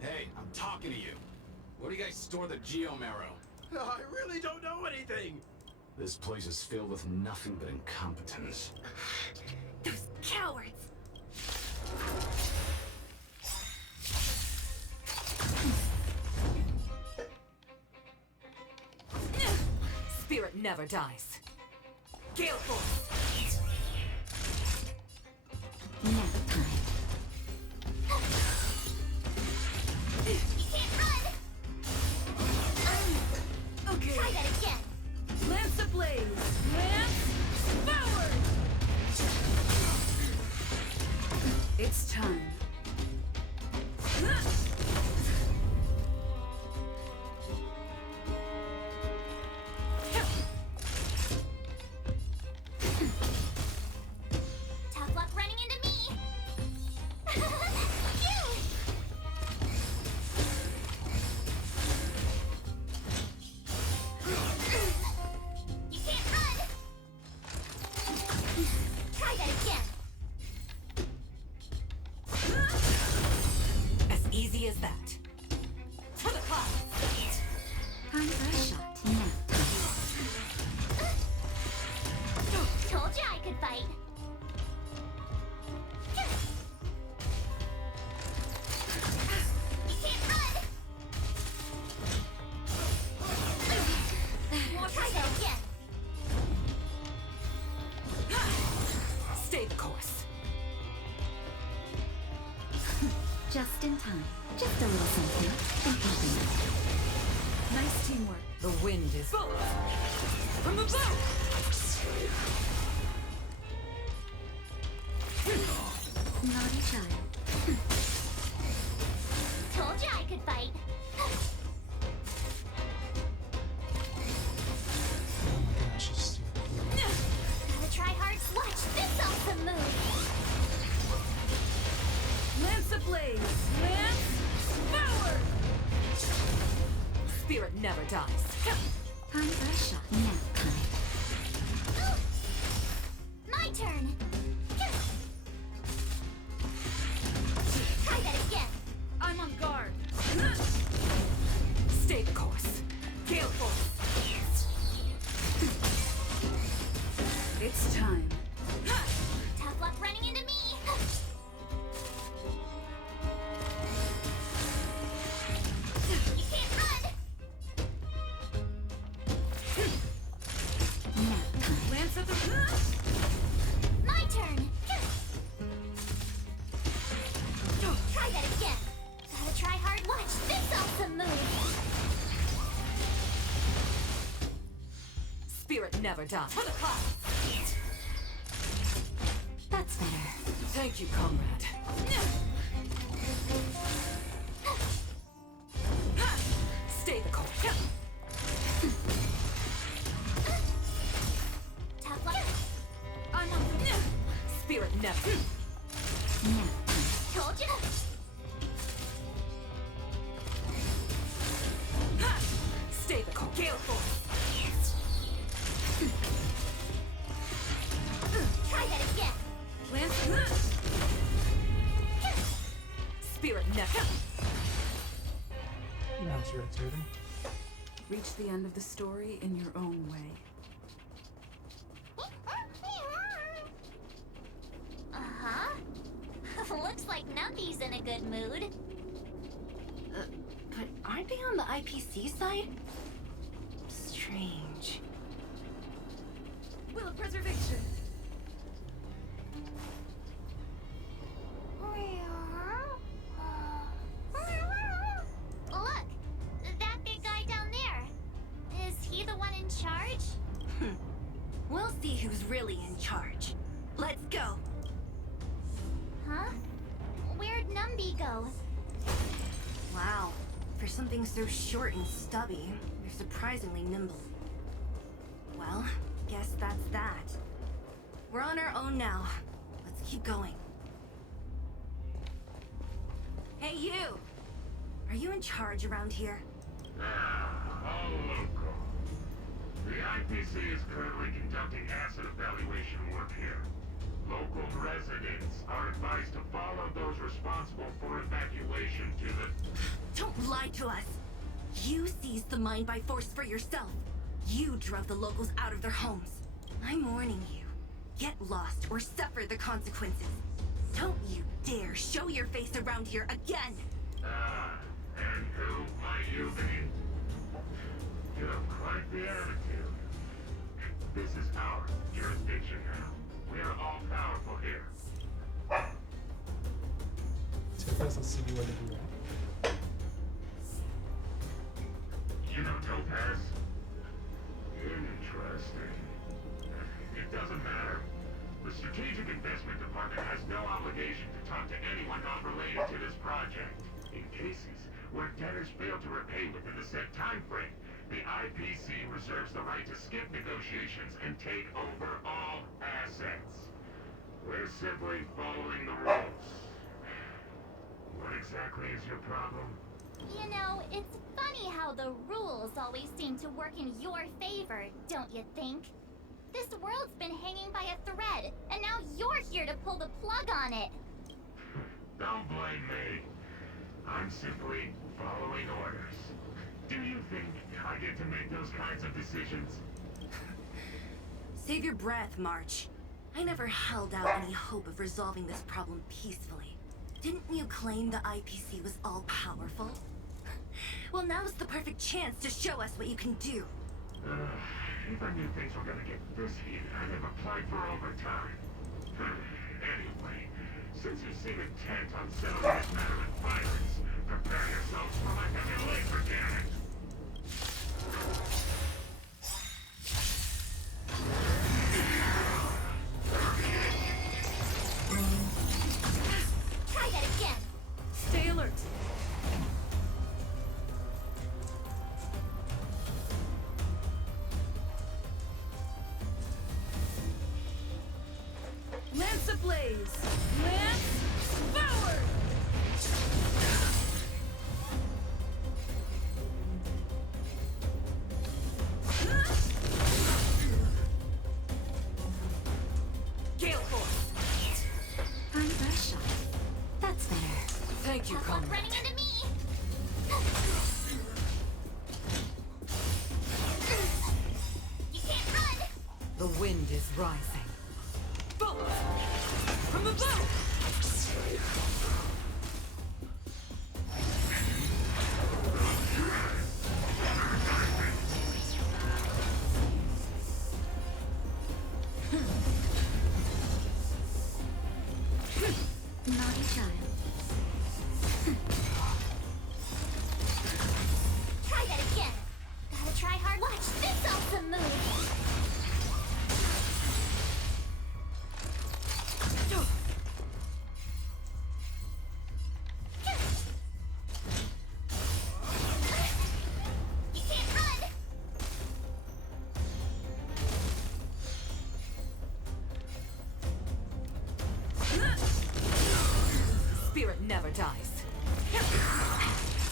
Hey, I'm talking to you. Where do you guys store the Geomarrow? I really don't know anything. This place is filled with nothing but incompetence. Those cowards! Spirit never dies. Gale Force! Nap time. You can't run! Okay. Try that again. Lance ablaze! Lance forward! It's time. Tough luck running into me. Phew! You can't run. Try that again. As easy as that. For the clouds! Time for a shot. Nap time. Told you I could fight. You can't run. Try that again. Stay the course. Just in time. Just a little something. And happiness. Nice teamwork. The wind is full. From above! Naughty child. Told you I could fight. Oh my gosh, it's stupid. Gotta try hard. Watch this awesome move. Lance ablaze! Lance forward! Spirit never dies. Time for a shot. Nap time. My turn. Try that again. I'm on guard. Stay the course. Gale Force. It's time. Tough luck running into me. You can't run. never die. For the cloud! That's better. Thank you, comrade. Stay the course. Tough luck. I'm on the spirit never. Told you. Stay the course. Gale force. Try that again. Lance. Spirit never. Now's your activity. Reach the end of the story in your own way. Uh-huh. Looks like Numpy's in a good mood. But aren't they on the IPC side? Strange. Will of preservation. Look, that big guy down there. Is he the one in charge? We'll see who's really in charge. Let's go. Huh? Where'd Numby go? Wow. For something so short and stubby, they're surprisingly nimble. Well, guess that's that. We're on our own now. Let's keep going. Hey, you! Are you in charge around here? All local. The IPC is currently conducting asset evaluation work here. Local residents are advised to follow those responsible for evacuation to the... Don't lie to us! You seized the mine by force for yourself. You drove the locals out of their homes. I'm warning you. Get lost or suffer the consequences. Don't you dare show your face around here again! And who might you be? You have quite the attitude. This is our jurisdiction now. We are all powerful here. Take us and see what you want. You know Topaz? Interesting. It doesn't matter. The Strategic Investment Department has no obligation to talk to anyone not related to this project. In cases where debtors fail to repay within the set time frame, the IPC reserves the right to skip negotiations and take over all assets. We're simply following the rules. What exactly is your problem? You know, it's funny how the rules always seem to work in your favor, don't you think? This world's been hanging by a thread, and now you're here to pull the plug on it. Don't blame me. I'm simply following orders. Do you think I get to make those kinds of decisions? Save your breath, March. I never held out any hope of resolving this problem peacefully. Didn't you claim the IPC was all-powerful? Well, now's the perfect chance to show us what you can do. If I knew things were gonna get this heated, I'd have applied for overtime. Anyway, since you seem intent on settling this matter with violence, prepare yourselves for my heavy laser cannon. Try that again. Stay alert. Lance ablaze! Lance forward! Gale force! I'm Russia. That's better. Thank you, Tough luck comrade. running into me. You can't run. The wind is rising. Bolt! From the boat! Naughty child. Try that again. Gotta try hard. Watch this awesome move. spirit never dies.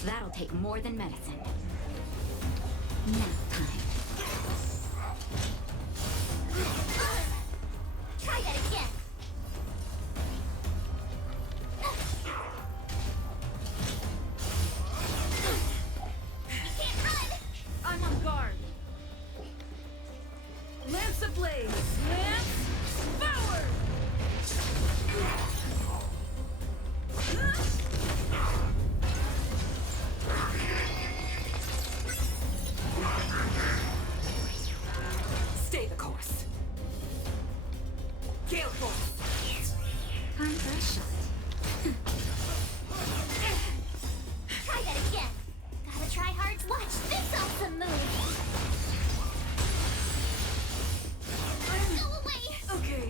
That'll take more than medicine. Nap time. Try that again. You can't run. I'm on guard. Lance ablaze! Lance forward! Stay the course. Gale force! Time for a shot. Try that again. Gotta try hard to watch this awesome move. Go away. Okay.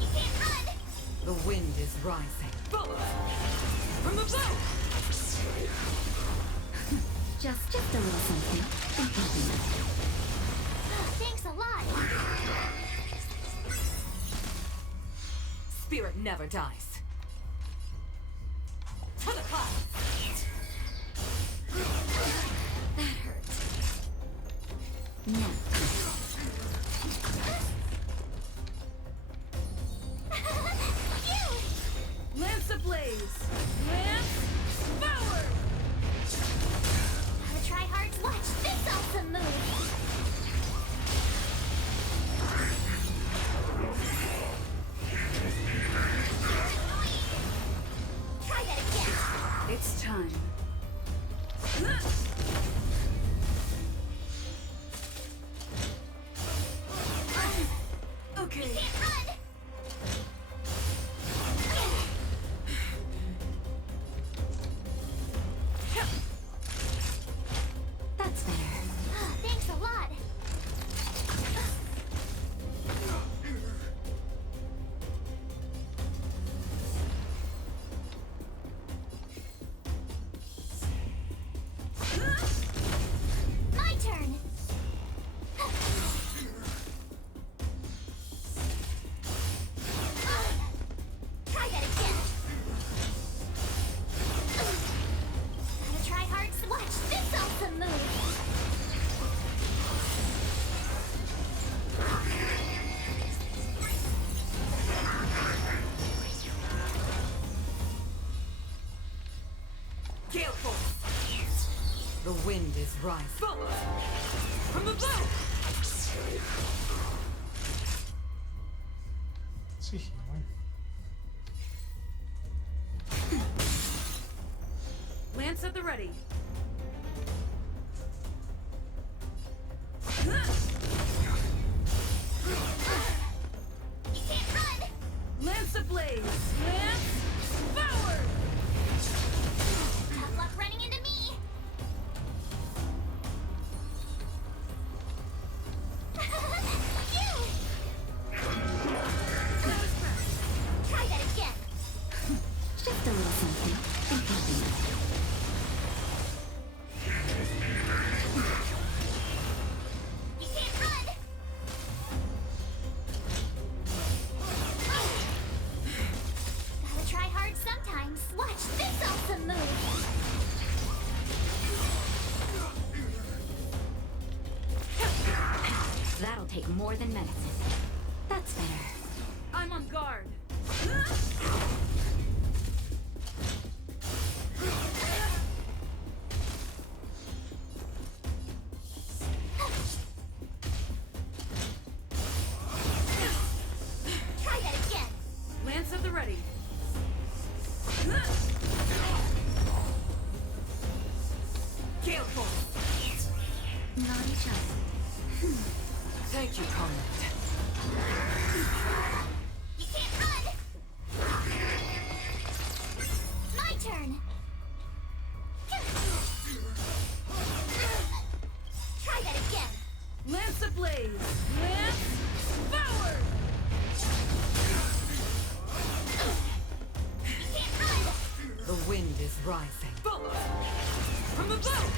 You can't run. The wind is rising. Bullets! From above! Just a little something. Thanks a lot. Spirit never dies. To the clouds! That hurts. Nap. Phew. Lance ablaze! Lance forward! Gotta try hard to watch this awesome move. Try that again. It's time. Okay. Can't run. That's better. Thanks a lot. My turn. Try that again. Gotta try hard to watch this awesome move. Gale force! The wind is rising. Bullets! From above! Is he healing? Lance at the ready. You can't run. Lance ablaze! Lance forward! Tough luck running into me. Phew. Try that again. Just a little something. You can't run. Gotta try hard sometimes. Watch this awesome move. That'll take more than medicine. That's better. I'm on guard. Try that again. Lance at the ready. Gale force! Naughty child. Thank you, comrade. You can't run. My turn. Try that again. Lance ablaze! Lance forward! You can't run. The wind is rising. Bullets! From above!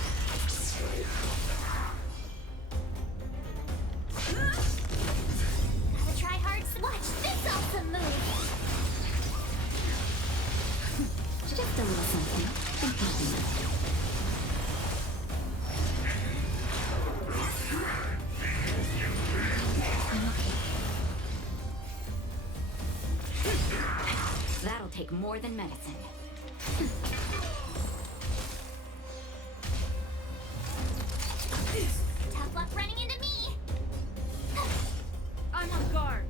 take more than medicine. Tough luck running into me! I'm on guard.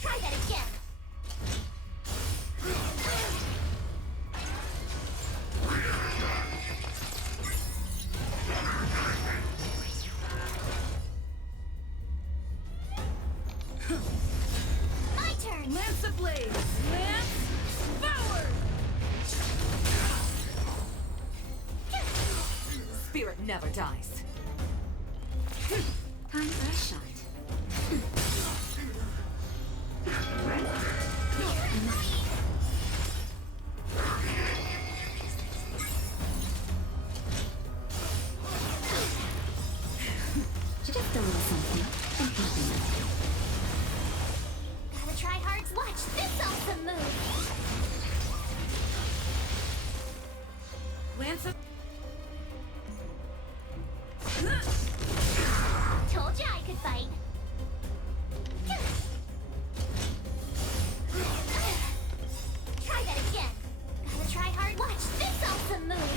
Try that again! My turn! Lance ablaze! Lance forward! Spirit never dies. Time for a shot. Just a little something. And happiness. Gotta try hard to watch this awesome move! Lance up. Told ya I could fight! Try that again! Gotta try hard, watch this awesome move!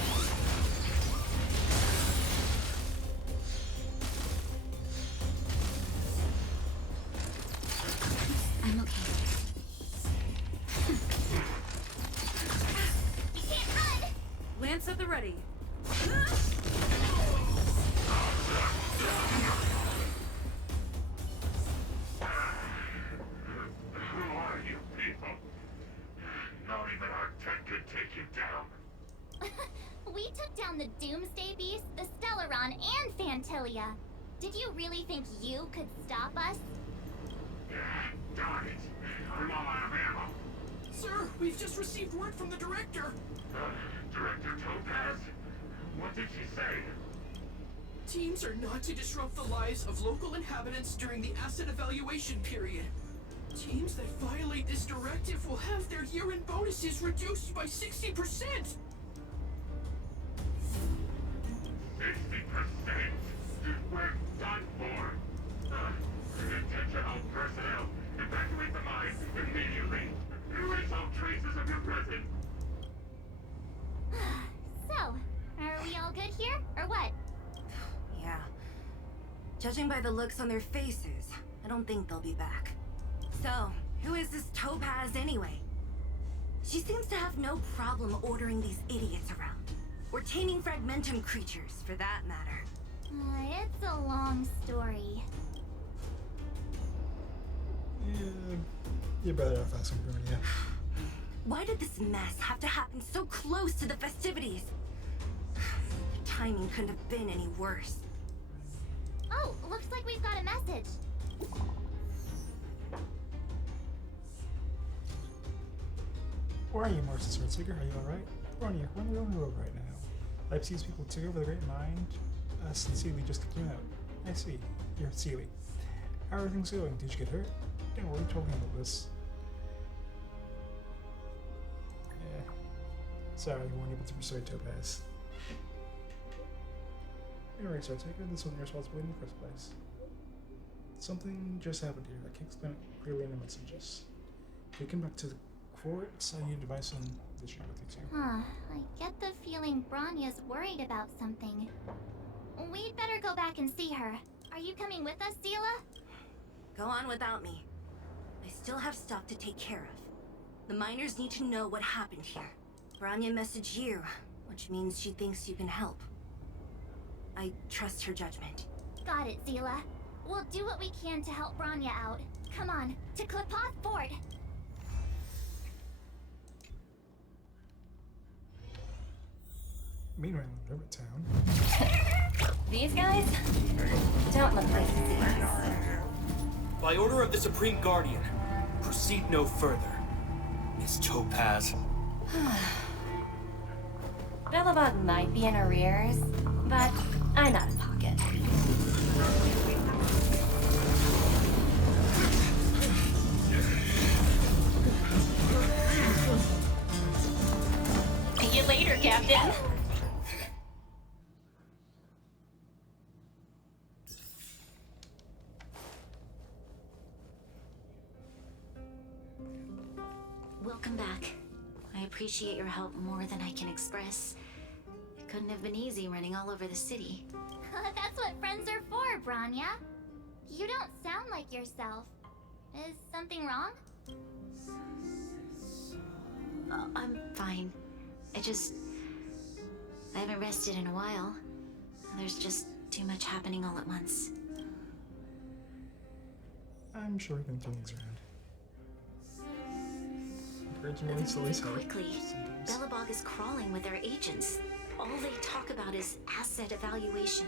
I'm okay. You can't run! Lance at the ready. Who are you people? Not even our tech could take you down. We took down the Doomsday Beast, the Stellaron, and Fantilia. Did you really think you could stop us? Darn it. I'm all out of ammo. Sir, we've just received word from the director. Director Topaz? What did she say? Teams are not to disrupt the lives of local inhabitants during the asset evaluation period. Teams that violate this directive will have their year-end bonuses reduced by 60%. 60%? We're done for. Attention all personnel. Evacuate the mine immediately. Erase all traces of your presence. So, are we all good here, or what? Yeah. Judging by the looks on their faces, I don't think they'll be back. So, who is this Topaz anyway? She seems to have no problem ordering these idiots around. Or taming fragmentum creatures, for that matter. It's a long story. Yeah, you're better off asking Bronya. Why did this mess have to happen so close to the festivities? The timing couldn't have been any worse. Oh, looks like we've got a message. Where are you, Martian Swordseeker? Are you alright? Bronya, we're on the own road right now. IPC's people took over the Great Mind. Us and Sealy just came out. I see. You're Sealy. How are things going? Did you get hurt? Don't worry, told me about this. Yeah. Sorry, you weren't able to persuade Topaz. Anyway, Swordseeker, this wasn't your responsibility in the first place. Something just happened here. I can't explain it clearly in the messages. We come back to the courts. I need advice on this issue with you too. Huh, I get the feeling Bronya's worried about something. We'd better go back and see her. Are you coming with us, Zila? Go on without me. I still have stuff to take care of. The miners need to know what happened here. Bronya messaged you, which means she thinks you can help. I trust her judgment. Got it, Zila. We'll do what we can to help Bronya out. Come on, to Klipoth Fort! Meanwhile, in Rivertown. These guys don't look like thieves. By order of the Supreme Guardian, proceed no further. Miss Topaz. Billabong might be in arrears, but I'm out of pocket. See you later, Captain. Welcome back. I appreciate your help more than I can express. It couldn't have been easy running all over the city. That's what friends are for, Bronya. You don't sound like yourself. Is something wrong? I'm fine. I haven't rested in a while. There's just too much happening all at once. I'm sure he can turn things around. Encouraging They're release moving Elisa. quickly. Bellabog is crawling with their agents. All they talk about is asset evaluation.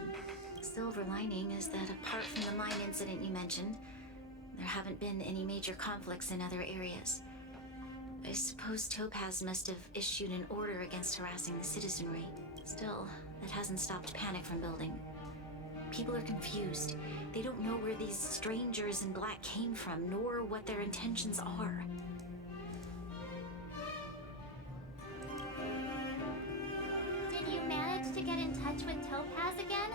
Silver lining is that apart from the mine incident you mentioned, there haven't been any major conflicts in other areas. I suppose Topaz must have issued an order against harassing the citizenry. Still, that hasn't stopped panic from building. People are confused. They don't know where these strangers in black came from, nor what their intentions are. Did you manage to get in touch with Topaz again?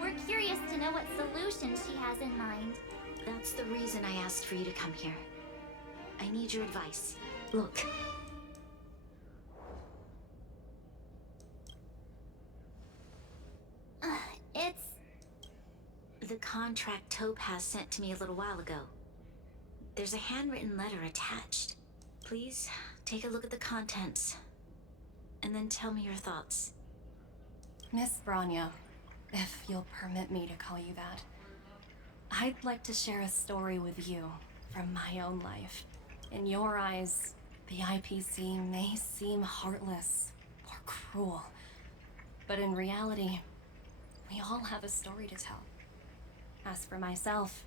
We're curious to know what solution she has in mind. That's the reason I asked for you to come here. I need your advice. Look. It's... The contract Topaz sent to me a little while ago. There's a handwritten letter attached. Please, take a look at the contents. And then tell me your thoughts. Miss Bronya, if you'll permit me to call you that, I'd like to share a story with you from my own life. In your eyes, the IPC may seem heartless or cruel, but in reality, we all have a story to tell. As for myself,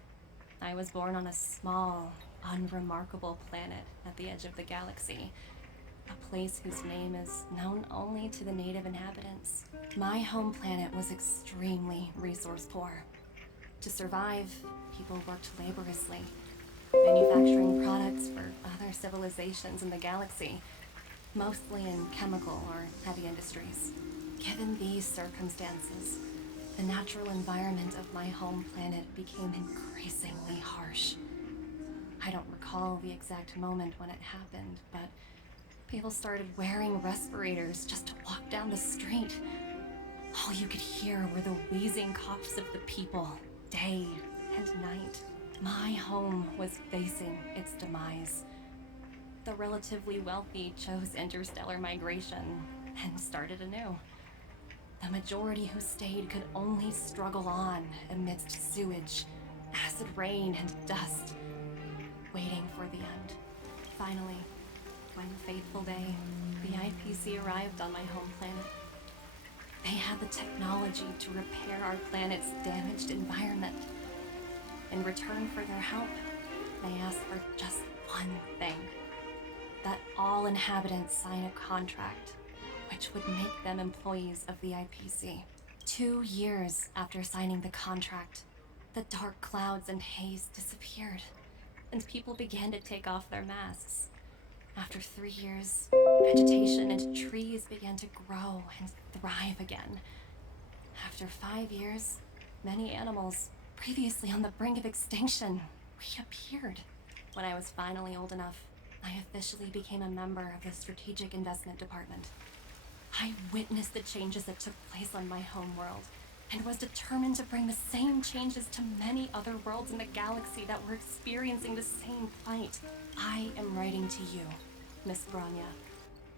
I was born on a small, unremarkable planet at the edge of the galaxy, a place whose name is known only to the native inhabitants. My home planet was extremely resource poor. To survive, people worked laboriously, manufacturing products for other civilizations in the galaxy, mostly in chemical or heavy industries. Given these circumstances, the natural environment of my home planet became increasingly harsh. I don't recall the exact moment when it happened, but people started wearing respirators just to walk down the street. All you could hear were the wheezing coughs of the people, day and night. My home was facing its demise. The relatively wealthy chose interstellar migration and started anew. The majority who stayed could only struggle on amidst sewage, acid rain, and dust, waiting for the end. Finally, one fateful day, the IPC arrived on my home planet. They had the technology to repair our planet's damaged environment. In return for their help, they asked for just one thing: that all inhabitants sign a contract which would make them employees of the IPC. 2 years after signing the contract, the dark clouds and haze disappeared, and people began to take off their masks. After 3 years, vegetation and trees began to grow and thrive again. After 5 years, many animals, previously on the brink of extinction, reappeared. When I was finally old enough, I officially became a member of the Strategic Investment Department. I witnessed the changes that took place on my homeworld, and was determined to bring the same changes to many other worlds in the galaxy that were experiencing the same plight. I am writing to you, Miss Bronya,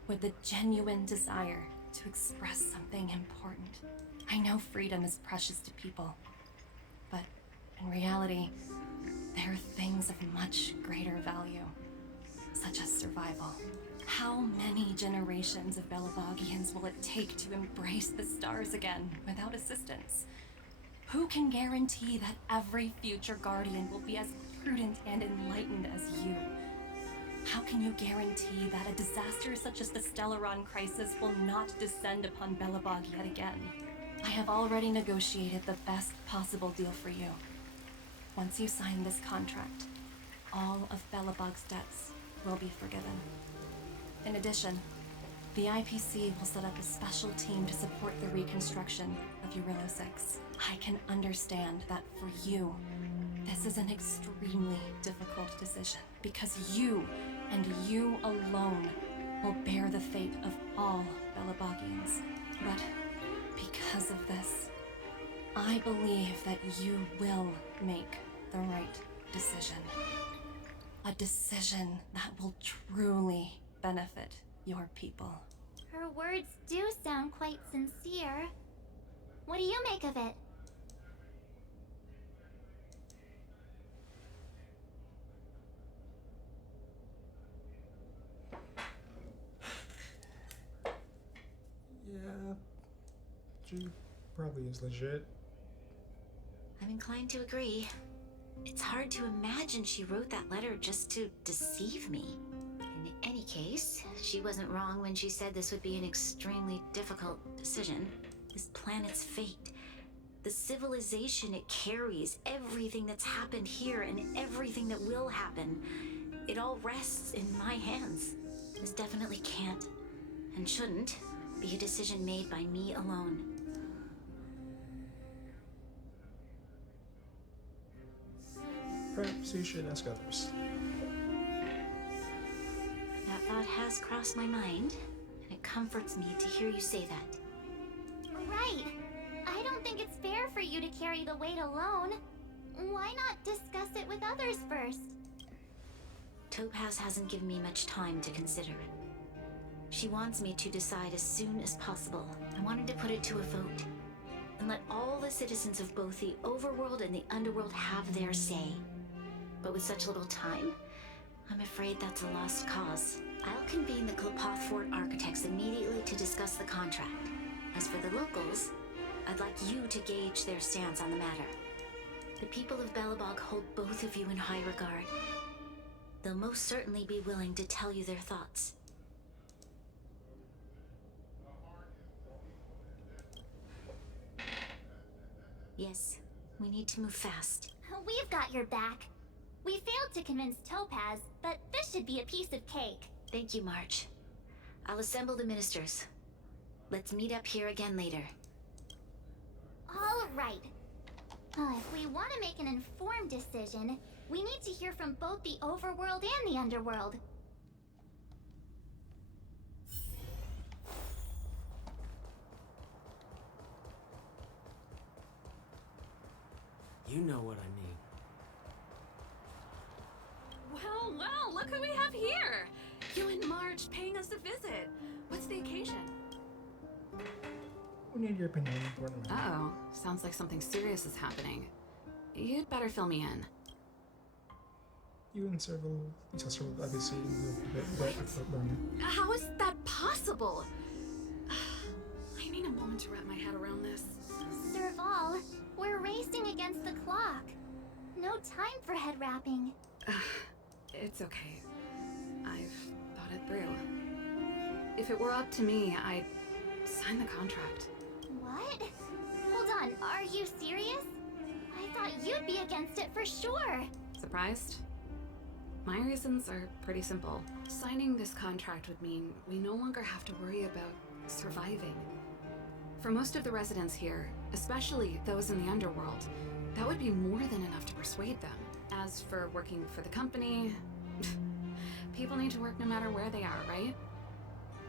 with the genuine desire to express something important. I know freedom is precious to people, but in reality, there are things of much greater value. such as survival. How many generations of Belabogians will it take to embrace the stars again without assistance? Who can guarantee that every future guardian will be as prudent and enlightened as you? How can you guarantee that a disaster such as the Stellaron crisis will not descend upon Belobog yet again? I have already negotiated the best possible deal for you. Once you sign this contract, all of Belobog's debts will be forgiven. In addition, the IPC will set up a special team to support the reconstruction of Jarilo 6. I can understand that for you, this is an extremely difficult decision because you and you alone will bear the fate of all Belabogians. But because of this, I believe that you will make the right decision. A decision that will truly benefit your people. Her words do sound quite sincere. What do you make of it? Yeah, she probably is legit. I'm inclined to agree. It's hard to imagine she wrote that letter just to deceive me. In any case, she wasn't wrong when she said this would be an extremely difficult decision. This planet's fate, the civilization it carries, everything that's happened here and everything that will happen, it all rests in my hands. This definitely can't, and shouldn't, be a decision made by me alone. Perhaps you should ask others. That thought has crossed my mind, and it comforts me to hear you say that. Right. I don't think it's fair for you to carry the weight alone. Why not discuss it with others first? Topaz hasn't given me much time to consider. She wants me to decide as soon as possible. I wanted to put it to a vote, and let all the citizens of both the overworld and the underworld have their say. But with such little time, I'm afraid that's a lost cause. I'll convene the Klopoth Fort architects immediately to discuss the contract. As for the locals, I'd like you to gauge their stance on the matter. The people of Belobog hold both of you in high regard. They'll most certainly be willing to tell you their thoughts. Yes, we need to move fast. We've got your back. We failed to convince Topaz, but this should be a piece of cake. Thank you, March. I'll assemble the ministers. Let's meet up here again later. All right. If we want to make an informed decision, we need to hear from both the overworld and the underworld. You know what I mean. Well, look who we have here! You and Marge paying us a visit. What's the occasion? We need your opinion on the important matter. Uh-oh. Sounds like something serious is happening. You'd better fill me in. You and several IPC Bronya. How is that possible? I need a moment to wrap my head around this. Serval, we're racing against the clock. No time for head wrapping. It's okay. I've thought it through. If it were up to me, I'd sign the contract. What? Hold on, are you serious? I thought you'd be against it for sure. Surprised? My reasons are pretty simple. Signing this contract would mean we no longer have to worry about surviving. For most of the residents here, especially those in the underworld, that would be more than enough to persuade them. As for working for the company, people need to work no matter where they are, right?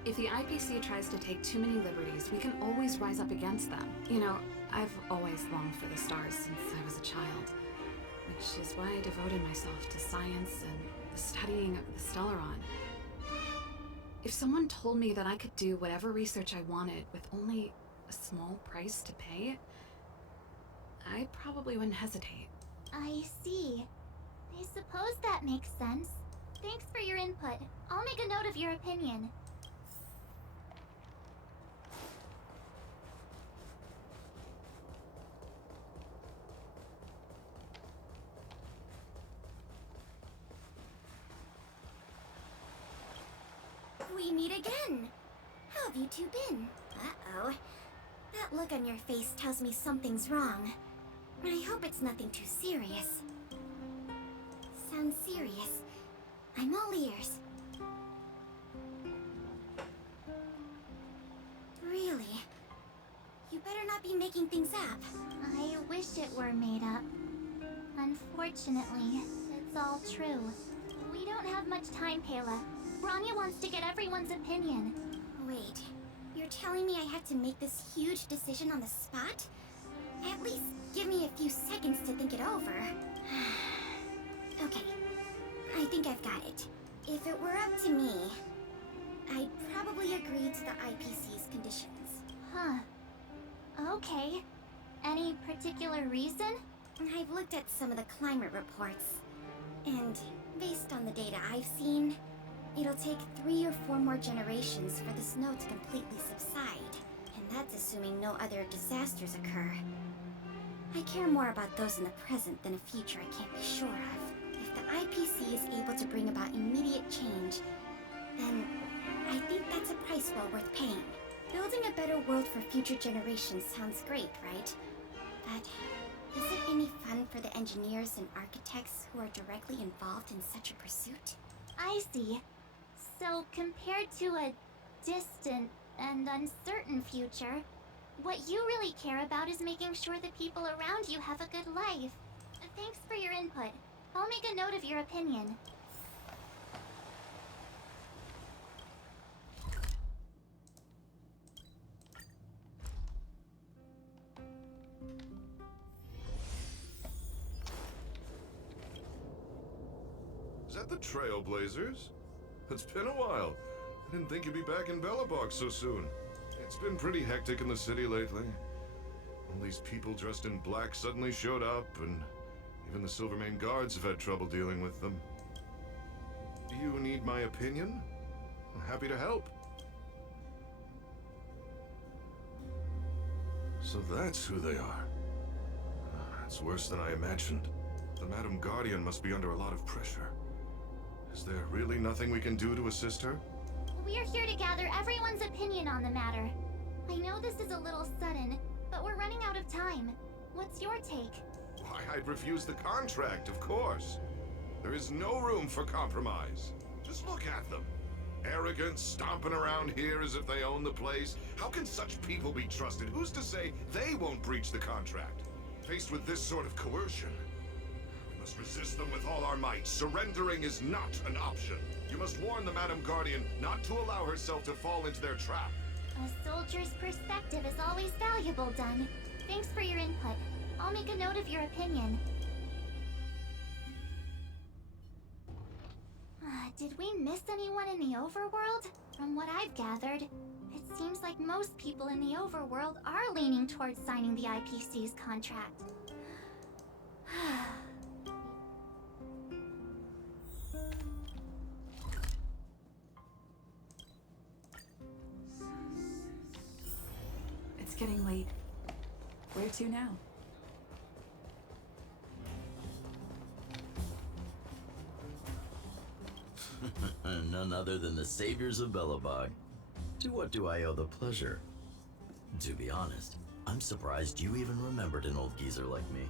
If the IPC tries to take too many liberties, we can always rise up against them. You know, I've always longed for the stars since I was a child, which is why I devoted myself to science and the studying of the Stellaron. If someone told me that I could do whatever research I wanted with only a small price to pay, I probably wouldn't hesitate. I see. I suppose that makes sense. Thanks for your input. I'll make a note of your opinion. We meet again. How have you two been? Uh-oh. That look on your face tells me something's wrong. But I hope it's nothing too serious. Sounds serious. I'm all ears. Really? You better not be making things up. I wish it were made up. Unfortunately, it's all true. We don't have much time, Kayla. Bronya wants to get everyone's opinion. Wait, you're telling me I have to make this huge decision on the spot? At least give me a few seconds to think it over. Okay, I think I've got it. If it were up to me, I'd probably agree to the IPC's conditions. Huh. Okay. Any particular reason? I've looked at some of the climate reports, and based on the data I've seen, it'll take 3 or 4 more generations for the snow to completely subside, and that's assuming no other disasters occur. I care more about those in the present than a future I can't be sure of. If the IPC is able to bring about immediate change, then I think that's a price well worth paying. Building a better world for future generations sounds great, right? But is it any fun for the engineers and architects who are directly involved in such a pursuit? I see. So, compared to a distant and uncertain future, what you really care about is making sure the people around you have a good life. Thanks for your input. I'll make a note of your opinion. Is that the Trailblazers? It's been a while. I didn't think you'd be back in Belobog so soon. It's been pretty hectic in the city lately. All these people dressed in black suddenly showed up, and even the Silvermane guards have had trouble dealing with them. Do you need my opinion? I'm happy to help. So that's who they are. It's worse than I imagined. The Madam Guardian must be under a lot of pressure. Is there really nothing we can do to assist her? We're here to gather everyone's opinion on the matter. I know this is a little sudden, but we're running out of time. What's your take? Why, I'd refuse the contract, of course. There is no room for compromise. Just look at them. Arrogant, stomping around here as if they own the place. How can such people be trusted? Who's to say they won't breach the contract? Faced with this sort of coercion, we must resist them with all our might. Surrendering is not an option. You must warn the Madam Guardian not to allow herself to fall into their trap. A soldier's perspective is always valuable, Dunn. Thanks for your input. I'll make a note of your opinion. Did we miss anyone in the overworld? From what I've gathered, it seems like most people in the overworld are leaning towards signing the IPC's contract. It's getting late. Where to now? None other than the saviors of Belobog. To what do I owe the pleasure? To be honest, I'm surprised you even remembered an old geezer like me.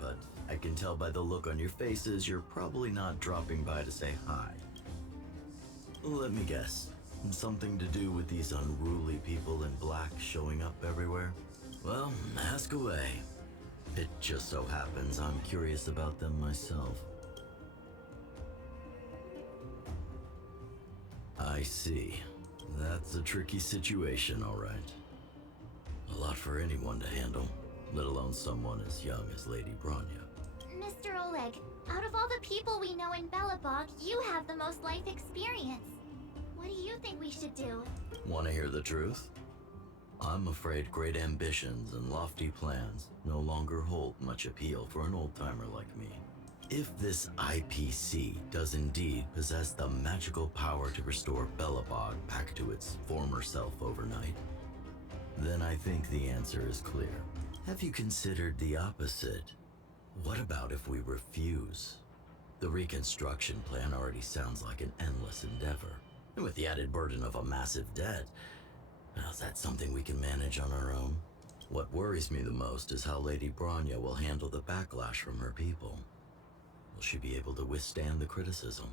But I can tell by the look on your faces you're probably not dropping by to say hi. Let me guess. Something to do with these unruly people in black showing up everywhere? Well, ask away. It just so happens I'm curious about them myself. I see. That's a tricky situation, all right. A lot for anyone to handle, let alone someone as young as Lady Bronya. Mr. Oleg, out of all the people we know in Belobog, you have the most life experience. What do you think we should do? Want to hear the truth? I'm afraid great ambitions and lofty plans no longer hold much appeal for an old-timer like me. If this IPC does indeed possess the magical power to restore Belobog back to its former self overnight, then I think the answer is clear. Have you considered the opposite? What about if we refuse? The reconstruction plan already sounds like an endless endeavor. And with the added burden of a massive debt, now is that something we can manage on our own? What worries me the most is how Lady Bronya will handle the backlash from her people. Will she be able to withstand the criticism?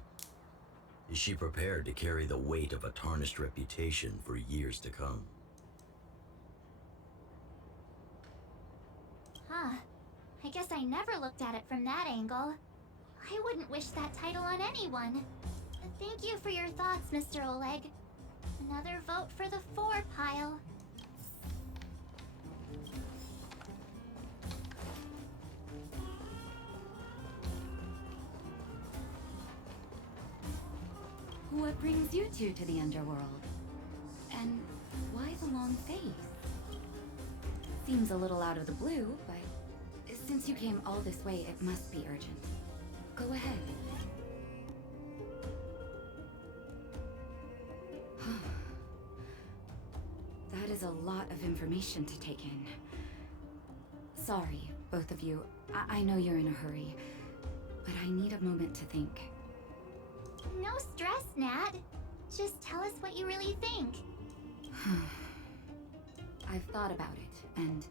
Is she prepared to carry the weight of a tarnished reputation for years to come? Huh. I guess I never looked at it from that angle. I wouldn't wish that title on anyone. Thank you for your thoughts, Mr. Oleg. Another vote for the 4 pile. What brings you two to the underworld? And why the long face? Seems a little out of the blue, but since you came all this way, it must be urgent. Go ahead. That is a lot of information to take in. Sorry, both of you. I know you're in a hurry, but I need a moment to think. No stress, Nat. Just tell us what you really think. I've thought about it, and...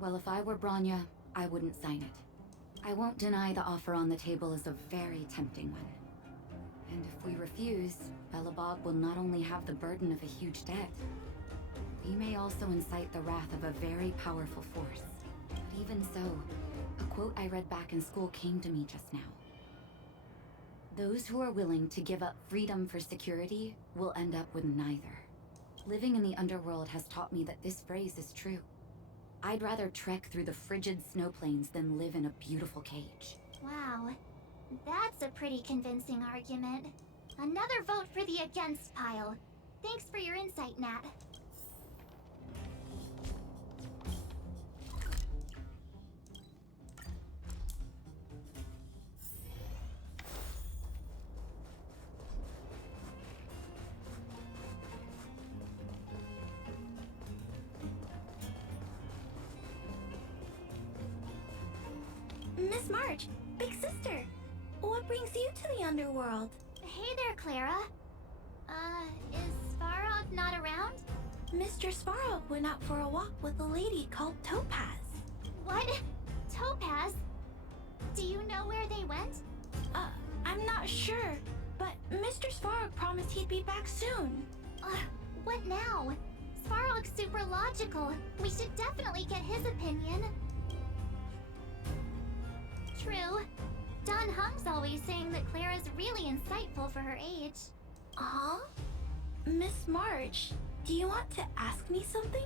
well, if I were Bronya, I wouldn't sign it. I won't deny the offer on the table is a very tempting one. And if we refuse, Belobog will not only have the burden of a huge debt, we may also incite the wrath of a very powerful force. But even so, a quote I read back in school came to me just now. Those who are willing to give up freedom for security will end up with neither. Living in the underworld has taught me that this phrase is true. I'd rather trek through the frigid snow plains than live in a beautiful cage. Wow. That's a pretty convincing argument. Another vote for the against pile. Thanks for your insight, Nat. Miss March, big sister, what brings you to the underworld? Hey there, Clara. Is Svarog not around? Mr. Svarog went out for a walk with a lady called Topaz. What? Topaz? Do you know where they went? I'm not sure, but Mr. Svarog promised he'd be back soon. What now? Svarog's super logical. We should definitely get his opinion. True. Don Hung's always saying that Clara's really insightful for her age. Huh? Miss March, do you want to ask me something?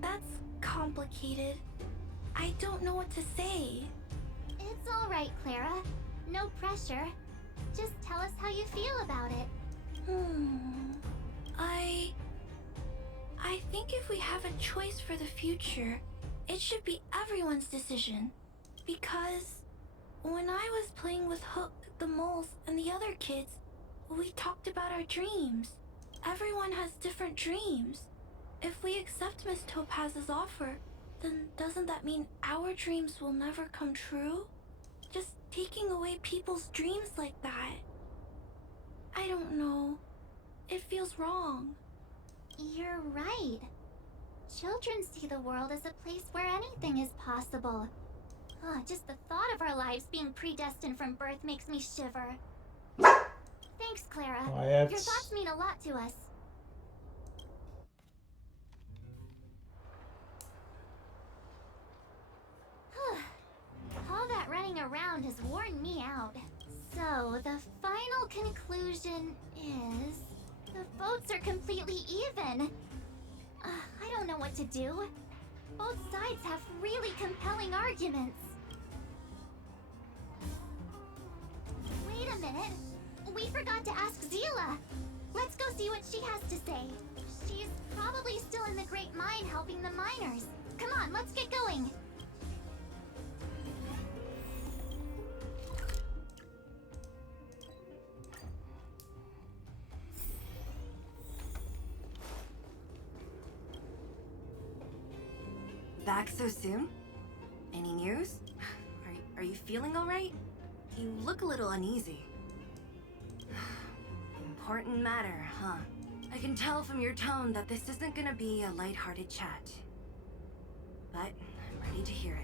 That's complicated. I don't know what to say. It's all right, Clara. No pressure. Just tell us how you feel about it. I think if we have a choice for the future, it should be everyone's decision. Because when I was playing with Hook, the moles, and the other kids, we talked about our dreams. Everyone has different dreams. If we accept Miss Topaz's offer, then doesn't that mean our dreams will never come true? Just taking away people's dreams like that. I don't know. It feels wrong. You're right. Children see the world as a place where anything is possible. Just the thought of our lives being predestined from birth makes me shiver. Thanks, Clara. Quiet. Your thoughts mean a lot to us. All that running around has worn me out. So, the final conclusion is... the votes are completely even. I don't know what to do. Both sides have really compelling arguments. Wait a minute. We forgot to ask Zila. Let's go see what she has to say. She's probably still in the Great Mine helping the miners. Come on, let's get going. Back so soon? Any news? Are you feeling alright? You look a little uneasy. Important matter, huh? I can tell from your tone that this isn't gonna be a lighthearted chat. But I'm ready to hear it.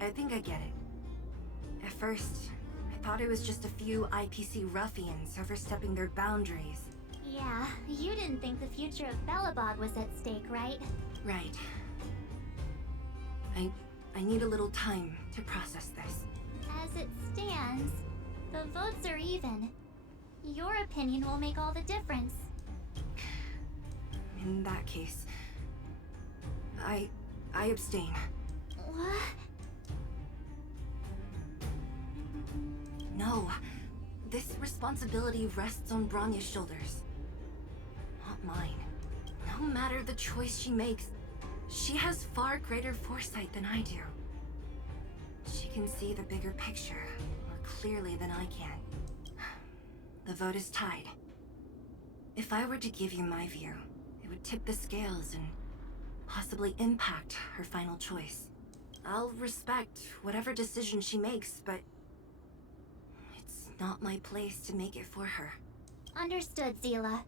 I think I get it. At first, I thought it was just a few IPC ruffians overstepping their boundaries. Yeah, you didn't think the future of Belobog was at stake, right? Right. I need a little time to process this. As it stands, the votes are even. Your opinion will make all the difference. In that case, I abstain. What? No. This responsibility rests on Bronya's shoulders. Not mine. No matter the choice she makes, she has far greater foresight than I do. She can see the bigger picture more clearly than I can. The vote is tied. If I were to give you my view, it would tip the scales and possibly impact her final choice. I'll respect whatever decision she makes, but it's not my place to make it for her. Understood, Zila.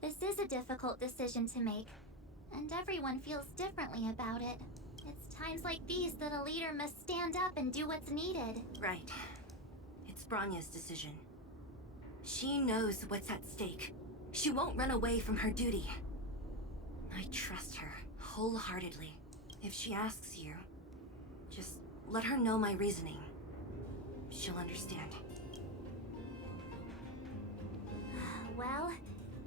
This is a difficult decision to make, and everyone feels differently about it. It's times like these that a leader must stand up and do what's needed. Right. It's Bronya's decision. She knows what's at stake. She won't run away from her duty. I trust her wholeheartedly. If she asks you, just let her know my reasoning. She'll understand. Well,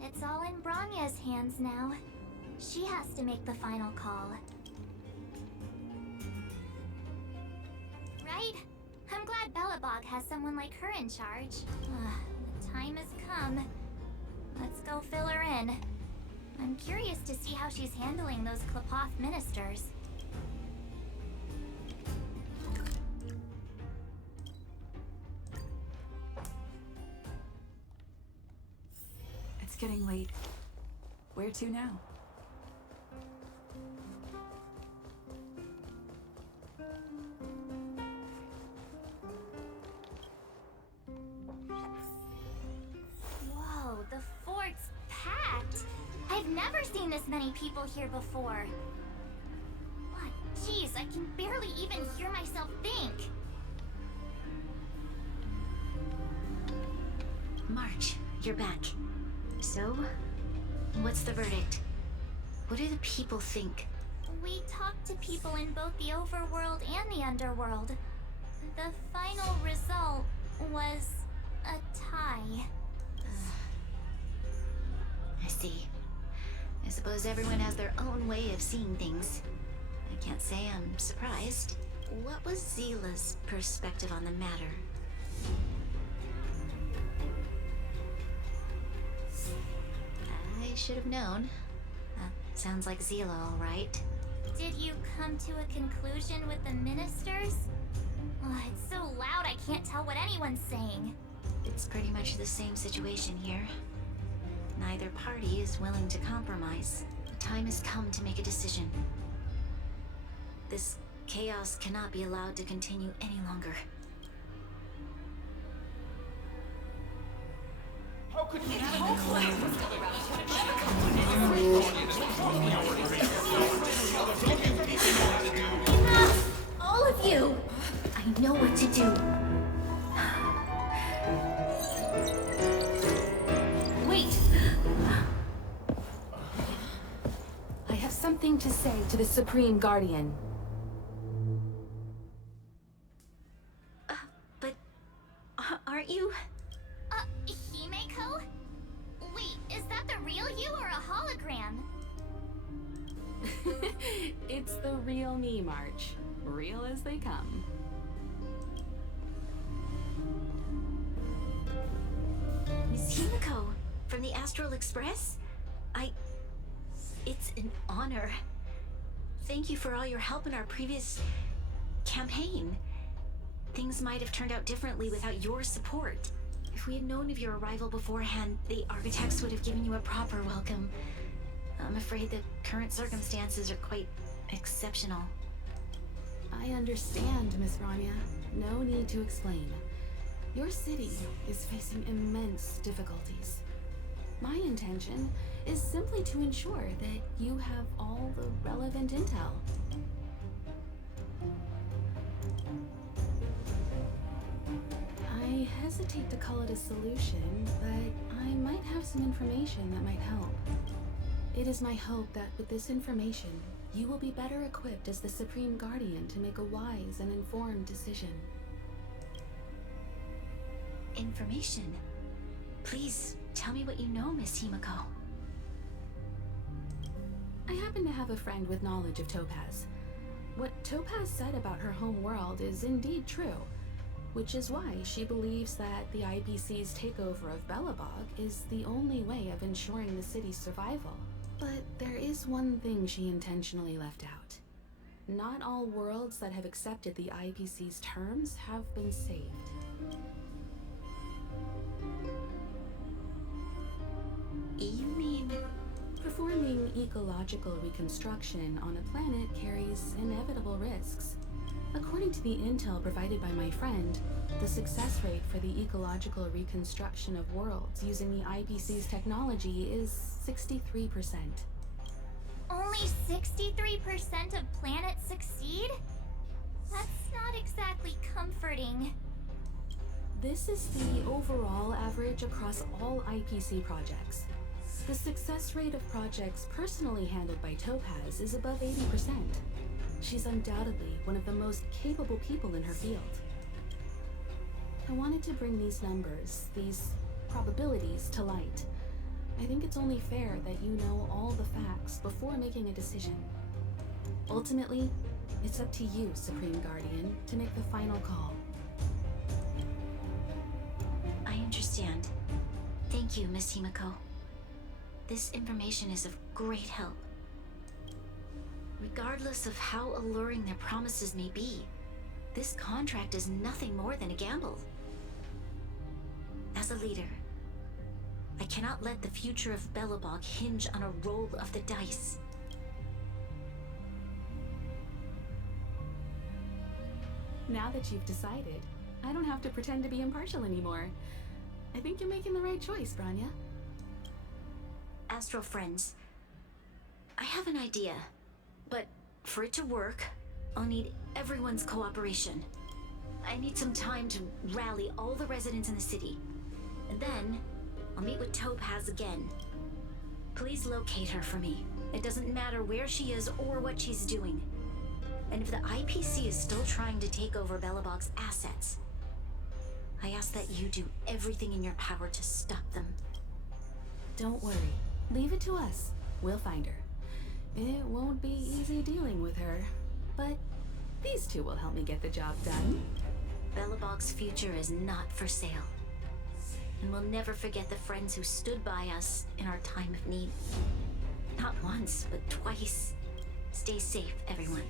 it's all in Bronya's hands now. She has to make the final call. Right? I'm glad Belobog has someone like her in charge. The time has come. Let's go fill her in. I'm curious to see how she's handling those Klapoth ministers. It's getting late. Where to now? Whoa, the fort's packed. I've never seen this many people here before. What? Jeez, I can barely even hear myself think. March, you're back. So, what's the verdict? What do the people think? We talked to people in both the overworld and the underworld. The final result was a tie. I see. I suppose everyone has their own way of seeing things. I can't say I'm surprised. What was Zila's perspective on the matter? I should have known. Sounds like Zila, all right. Did you come to a conclusion with the ministers? Oh, it's so loud I can't tell what anyone's saying. It's pretty much the same situation here. Neither party is willing to compromise. The time has come to make a decision. This chaos cannot be allowed to continue any longer. How could you Enough! All of you! I know what to do. Wait! I have something to say to the Supreme Guardian. But aren't you? Himeko? Wait, is that the real you or a hologram? It's the real me, March. Real as they come. Astral Express? It's an honor. Thank you for all your help in our previous campaign. Things might have turned out differently without your support. If we had known of your arrival beforehand, the architects would have given you a proper welcome. I'm afraid the current circumstances are quite exceptional. I understand, Miss Bronya. No need to explain. Your city is facing immense difficulties. My intention is simply to ensure that you have all the relevant intel. I hesitate to call it a solution, but I might have some information that might help. It is my hope that with this information, you will be better equipped as the Supreme Guardian to make a wise and informed decision. Information? Please, tell me what you know, Miss Himiko. I happen to have a friend with knowledge of Topaz. What Topaz said about her home world is indeed true, which is why she believes that the IPC's takeover of Belobog is the only way of ensuring the city's survival. But there is one thing she intentionally left out. Not all worlds that have accepted the IPC's terms have been saved. You mean... Performing ecological reconstruction on a planet carries inevitable risks. According to the intel provided by my friend, the success rate for the ecological reconstruction of worlds using the IPC's technology is 63%. Only 63% of planets succeed? That's not exactly comforting. This is the overall average across all IPC projects. The success rate of projects personally handled by Topaz is above 80%. She's undoubtedly one of the most capable people in her field. I wanted to bring these numbers, these probabilities, to light. I think it's only fair that you know all the facts before making a decision. Ultimately, it's up to you, Supreme Guardian, to make the final call. I understand. Thank you, Miss Himiko. This information is of great help. Regardless of how alluring their promises may be, this contract is nothing more than a gamble. As a leader, I cannot let the future of Belobog hinge on a roll of the dice. Now that you've decided, I don't have to pretend to be impartial anymore. I think you're making the right choice, Bronya. Astral friends, I have an idea, but for it to work, I'll need everyone's cooperation. I need some time to rally all the residents in the city, and then I'll meet with Topaz again. Please locate her for me. It doesn't matter where she is or what she's doing. And if the IPC is still trying to take over Belobog's assets, I ask that you do everything in your power to stop them. Don't worry. Leave it to us. We'll find her. It won't be easy dealing with her, but these two will help me get the job done. Belobog's future is not for sale. And we'll never forget the friends who stood by us in our time of need. Not once, but twice. Stay safe, everyone.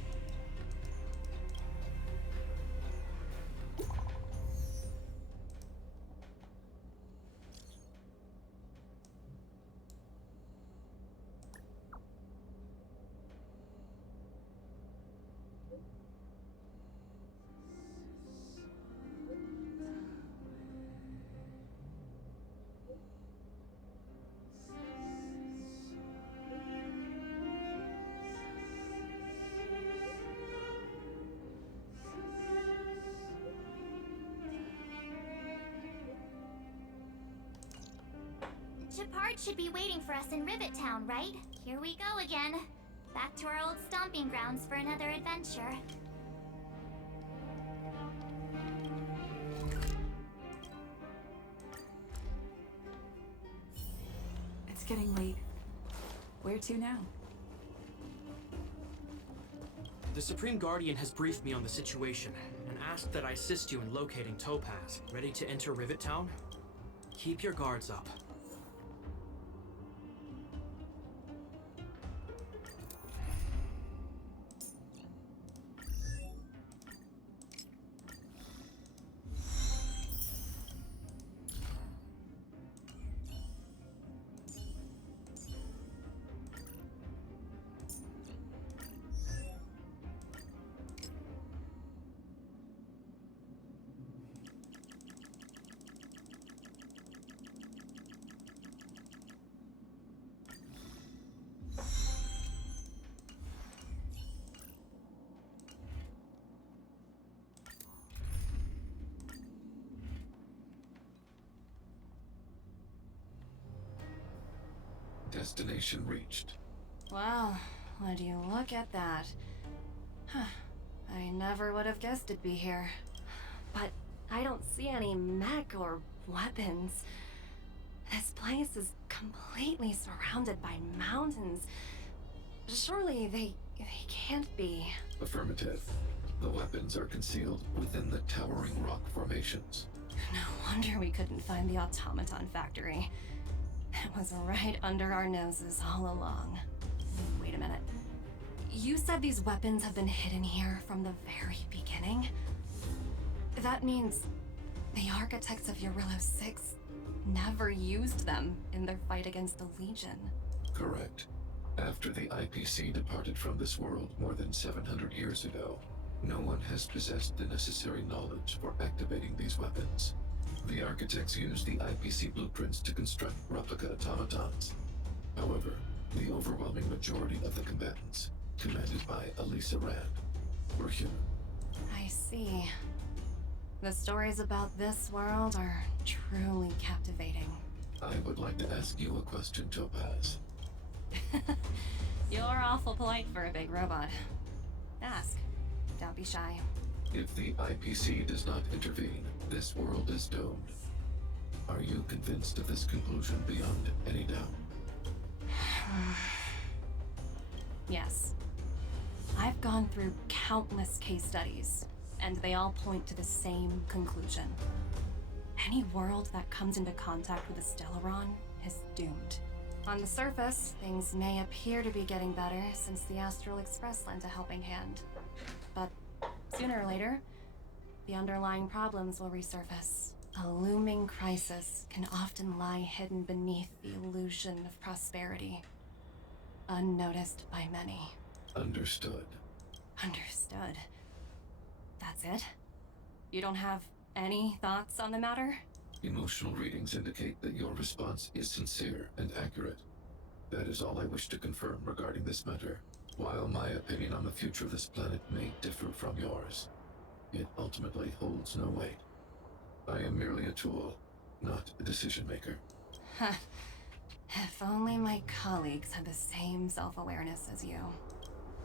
Shepard should be waiting for us in Rivet Town, right? Here we go again. Back to our old stomping grounds for another adventure. It's getting late. Where to now? The Supreme Guardian has briefed me on the situation and asked that I assist you in locating Topaz. Ready to enter Rivet Town? Keep your guards up. Destination reached. Well, would you look at that? Huh. I never would have guessed it'd be here. But I don't see any mech or weapons. This place is completely surrounded by mountains. Surely they can't be. Affirmative. The weapons are concealed within the towering rock formations. No wonder we couldn't find the automaton factory. It was right under our noses all along. Wait a minute. You said these weapons have been hidden here from the very beginning? That means the architects of Jarilo 6 never used them in their fight against the Legion. Correct. After the IPC departed from this world more than 700 years ago, no one has possessed the necessary knowledge for activating these weapons. The architects used the IPC blueprints to construct replica automatons. However, the overwhelming majority of the combatants, commanded by Elisa Rand, were human. I see. The stories about this world are truly captivating. I would like to ask you a question, Topaz. You're awful polite for a big robot. Ask. Don't be shy. If the IPC does not intervene, this world is doomed. Are you convinced of this conclusion beyond any doubt? Yes. I've gone through countless case studies, and they all point to the same conclusion. Any world that comes into contact with a Stellaron is doomed. On the surface, things may appear to be getting better since the Astral Express lent a helping hand. But sooner or later, the underlying problems will resurface. A looming crisis can often lie hidden beneath the illusion of prosperity, unnoticed by many. Understood. Understood. That's it? You don't have any thoughts on the matter? Emotional readings indicate that your response is sincere and accurate. That is all I wish to confirm regarding this matter. While my opinion on the future of this planet may differ from yours, it ultimately holds no weight. I am merely a tool, not a decision maker. If only my colleagues had the same self-awareness as you.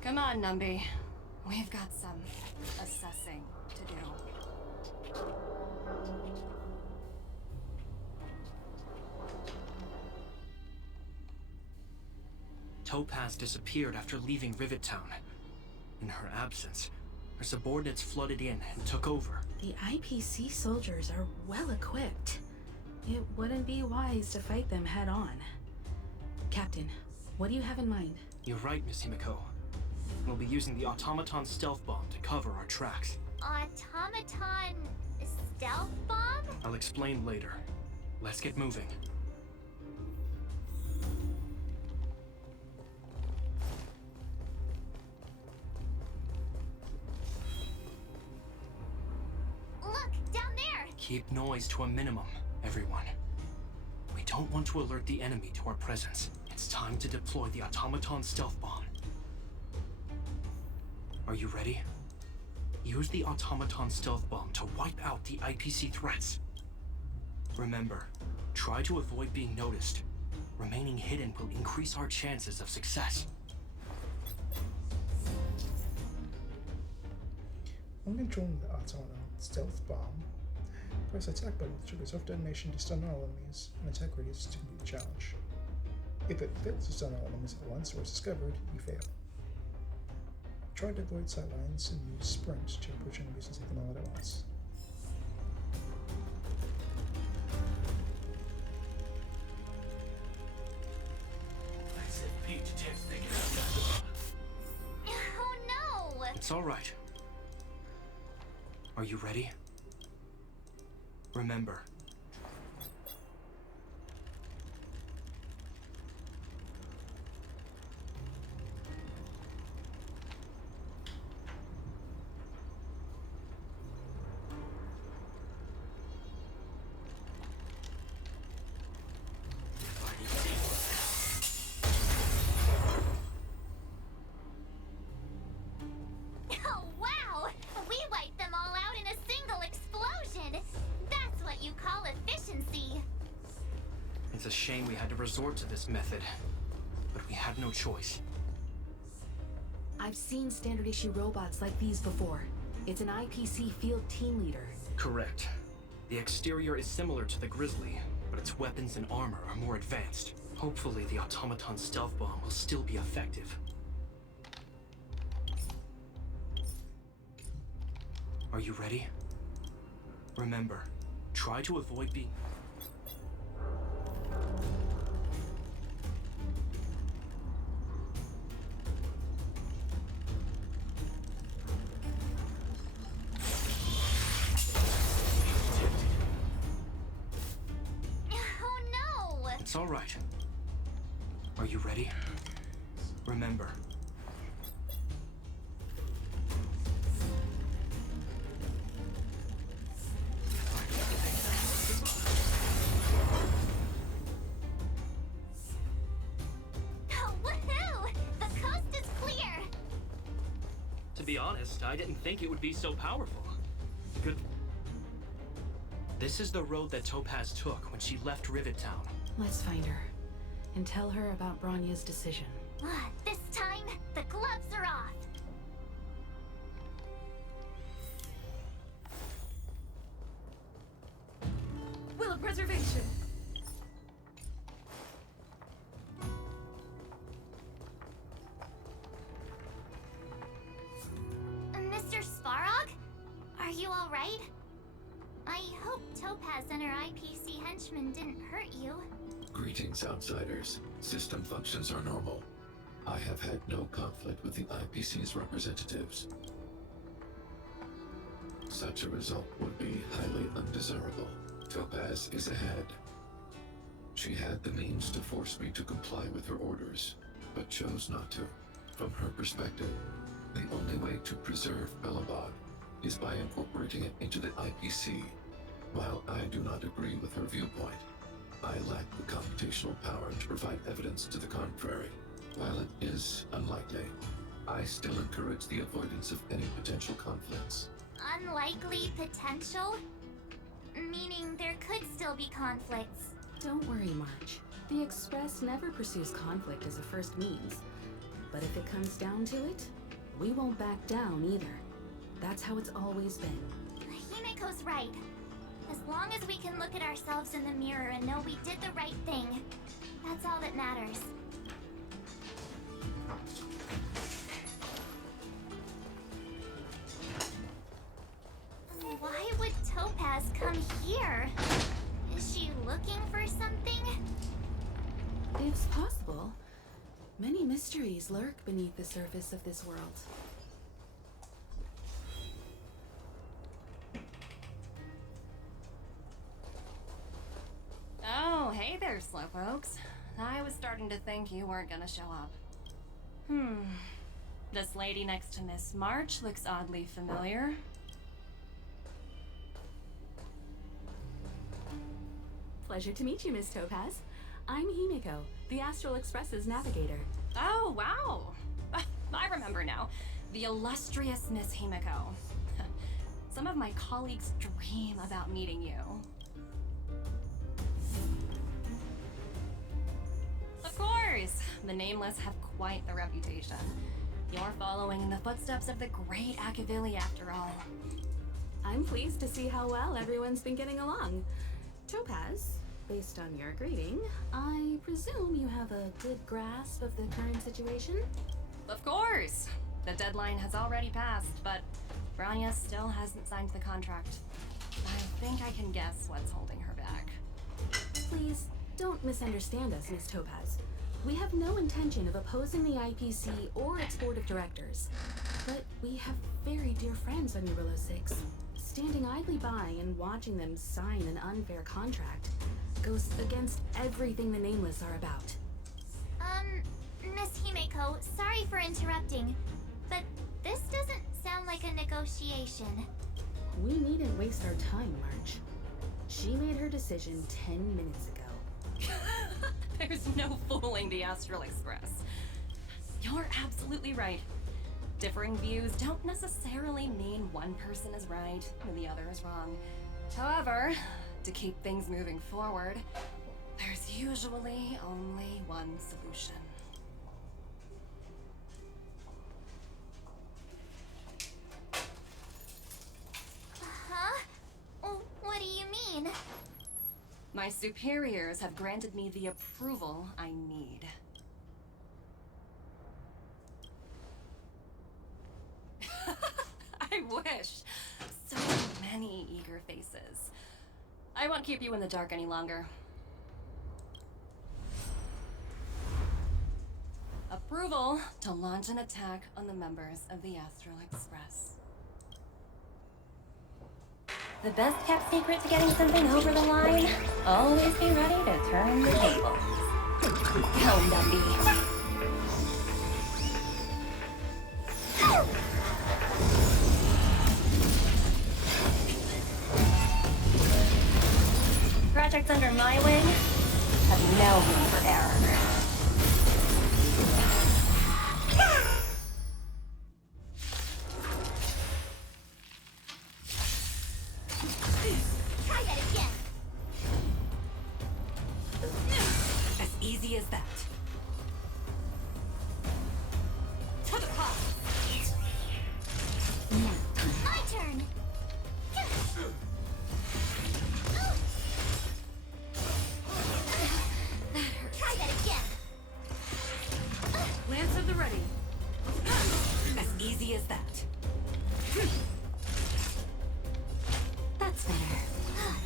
Come on, Numby. We've got some assessing to do. Topaz disappeared after leaving Rivet Town. In her absence, her subordinates flooded in and took over. The IPC soldiers are well equipped. It wouldn't be wise to fight them head on. Captain, what do you have in mind? You're right, Miss Himiko. We'll be using the automaton stealth bomb to cover our tracks. Automaton stealth bomb? I'll explain later. Let's get moving. Look, down there! Keep noise to a minimum, everyone. We don't want to alert the enemy to our presence. It's time to deploy the automaton stealth bomb. Are you ready? Use the automaton stealth bomb to wipe out the IPC threats. Remember, try to avoid being noticed. Remaining hidden will increase our chances of success. When controlling the automaton stealth bomb, press attack button to trigger self-detonation to stun all enemies, and attack radius to complete the challenge. If it fails to stun all enemies at once or is discovered, you fail. Try to avoid sightlines and use sprint to approach enemies and take them all out at once. Oh no! It's all right. Are you ready? Remember, Oh wow! We wiped them all out in a single explosion! That's what you call efficiency! it's a shame we had to resort to this method. had no choice. I've seen standard issue robots like these before. It's an IPC field team leader. Correct. The exterior is similar to the Grizzly, but its weapons and armor are more advanced. Hopefully the automaton stealth bomb will still be effective. Are you ready? Remember, try to avoid being... Oh no! It's all right. Are you ready? Remember. Woohoo! The coast is clear! To be honest, I didn't think it would be so powerful. Good. This is the road that Topaz took when she left Rivet Town. Let's find her and tell her about Bronya's decision. This time, the gloves are off! Will of preservation. Mr. Svarog? Are you alright? I hope Topaz and her IPC henchmen didn't hurt you. Greetings, outsiders. System functions are normal. I have had no conflict with the IPC's representatives. Such a result would be highly undesirable. Topaz is ahead. She had the means to force me to comply with her orders, but chose not to. From her perspective, the only way to preserve Belobog is by incorporating it into the IPC. While I do not agree with her viewpoint, I lack the computational power to provide evidence to the contrary. While it is unlikely, I still encourage the avoidance of any potential conflicts. Unlikely potential? Meaning there could still be conflicts. Don't worry, March. The Express never pursues conflict as a first means. But if it comes down to it, we won't back down either. That's how it's always been. Himiko's right. As long as we can look at ourselves in the mirror and know we did the right thing, that's all that matters. Why would Topaz come here? Is she looking for something? It's possible. Many mysteries lurk beneath the surface of this world. Oh, hey there, slowpokes. I was starting to think you weren't gonna show up. This lady next to Miss March looks oddly familiar. Pleasure to meet you, Miss Topaz. I'm Himiko, the Astral Express's navigator. Oh, wow! I remember now. The illustrious Miss Himiko. Some of my colleagues dream about meeting you. Of course! The Nameless have quite the reputation. You're following in the footsteps of the great Akavili, after all. I'm pleased to see how well everyone's been getting along. Topaz, based on your greeting, I presume you have a good grasp of the current situation? Of course! The deadline has already passed, but Bronya still hasn't signed the contract. I think I can guess what's holding her back. Please, don't misunderstand us, Miss Topaz. We have no intention of opposing the IPC or its board of directors. But we have very dear friends on Jarilo 6. Standing idly by and watching them sign an unfair contract goes against everything the Nameless are about. Miss Himiko, sorry for interrupting, but this doesn't sound like a negotiation. We needn't waste our time, March. She made her decision 10 minutes ago. There's no fooling the Astral Express. You're absolutely right. Differing views don't necessarily mean one person is right and the other is wrong. However, to keep things moving forward, there's usually only one solution. My superiors have granted me the approval I need. I wish. So many eager faces. I won't keep you in the dark any longer. Approval to launch an attack on the members of the Astral Express. The best kept secret to getting something over the line? Always be ready to turn the tables. Go, Numby. Projects under my wing have no room for error. Try that again. As easy as that. To the pot. My turn. Try that again. Lance at the ready. As easy as that. That's better.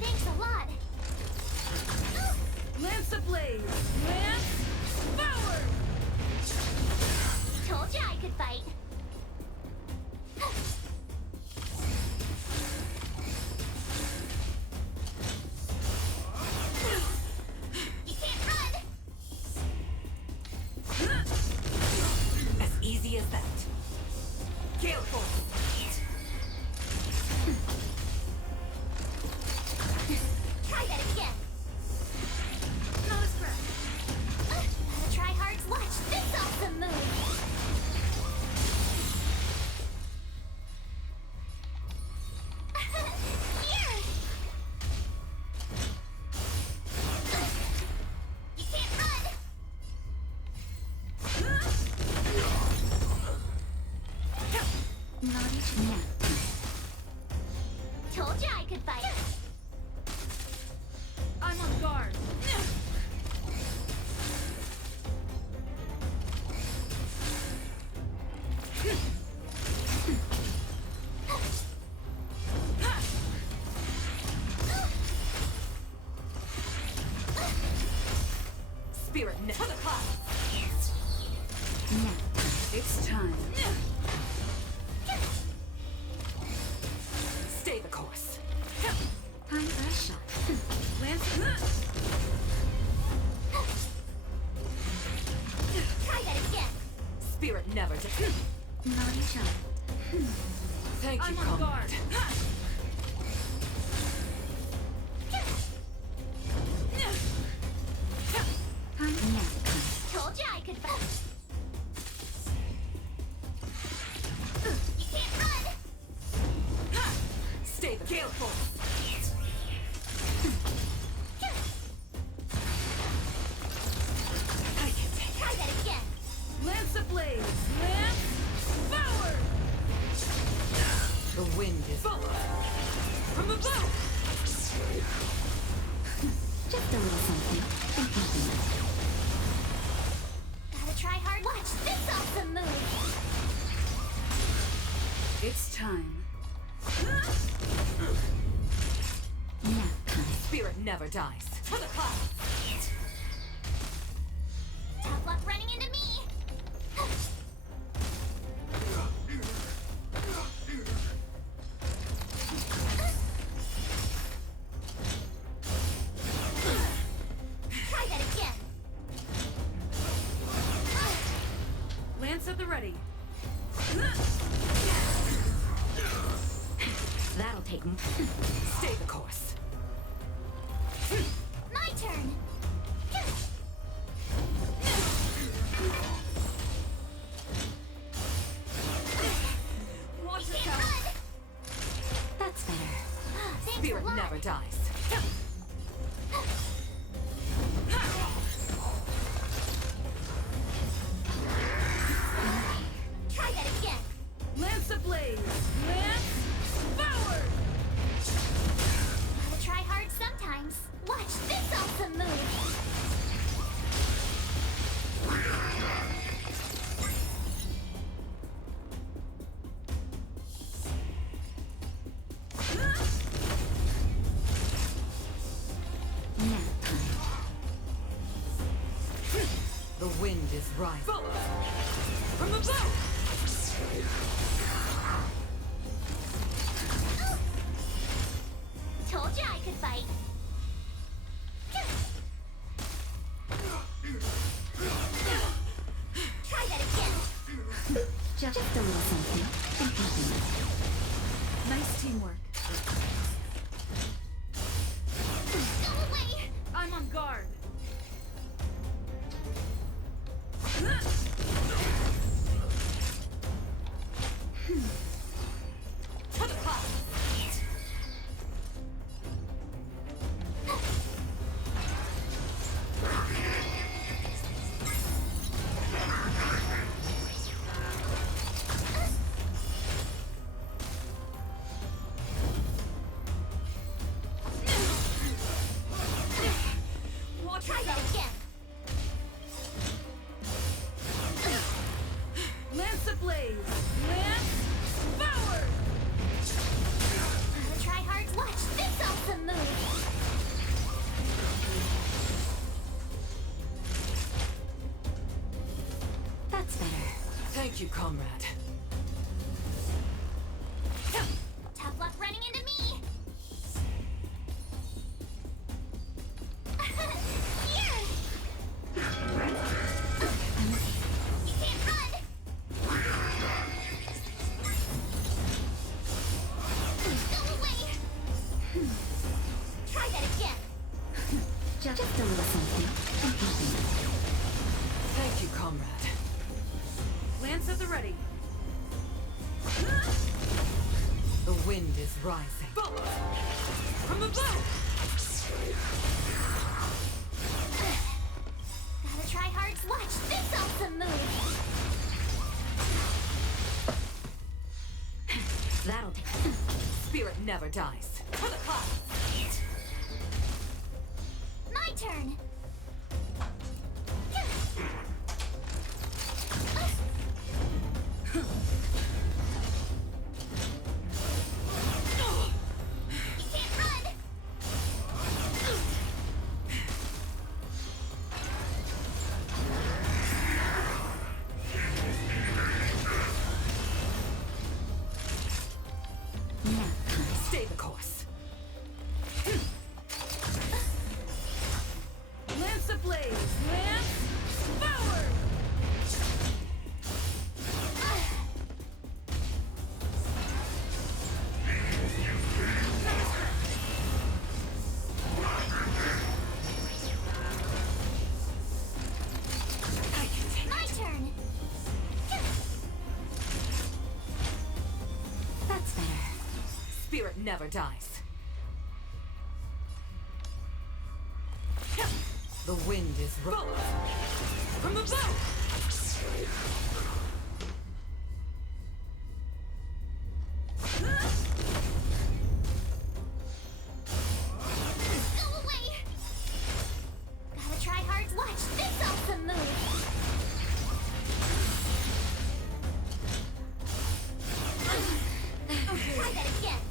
Thanks a lot. Lance ablaze. Lance forward. Told you I could fight. You can't run. As easy as that. Gale force. Try that again. Not a scratch. Gotta try hard to watch this awesome move. Here. You can't run. Told you I could fight. I'm on guard. Spirit net. To the pot. It's time. Stay the course. Time for a shot. Lance. Try that again. Spirit never defeated. Naughty child. Thank you, I'm on comrade. guard. Time now. Told you I could fight. You can't run. Stay the gale force. I can take Try that again. Lance ablaze. Lance forward. The wind is from above. Just a little something. And happiness. Gotta try hard. Watch this awesome move. It's time. Nap time. Spirit never dies. To the clouds. Tough luck running into me. Try that again. Lance at the ready. That'll take him. Stay the course. My turn. Watch You it can't go. run. That's better. Thanks Spirit a lot. never dies. Try that again. Lance ablaze. Lance forward. Gotta try hard sometimes. Watch this is rising. From above! Told you I could fight. Try that again. Just a little something. Nice teamwork. Go away. I'm on guard. To the top! Try that again. Lance ablaze. Lance forward. Gotta try hard to watch this awesome move. That's better. Thank you, comrade. Tough luck running into me. Here. You can't run. Go away. Try that again. Just a little something. Thank you, comrade. Lance at the ready. The wind is rising. From above! Gotta try hard to watch this awesome move. That'll do. Spirit never dies. To the clouds! My turn. You can't run. Stay the course. Lance ablaze. Lance forward. My turn. That's better. Spirit never dies. The wind is rising. From above! Go away. Gotta try hard to watch this awesome move. Try that again.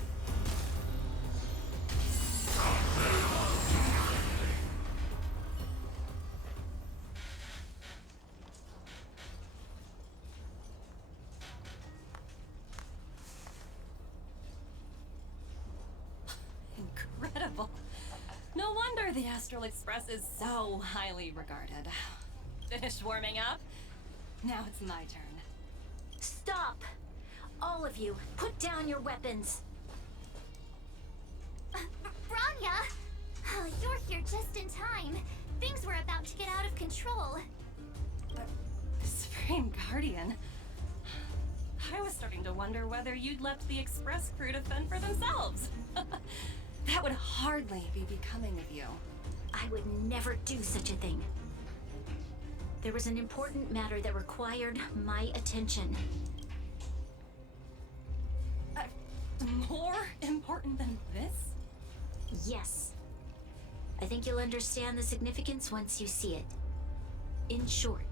Incredible. No wonder the Astral Express is so highly regarded. Finished warming up? Now it's my turn. Stop! All of you, put down your weapons. Bronya! Oh, you're here just in time. Things were about to get out of control. Supreme Guardian. I was starting to wonder whether you'd left the Express crew to fend for themselves. That would hardly be becoming of you. I would never do such a thing. There was an important matter that required my attention. More important than this? Yes. I think you'll understand the significance once you see it. In short,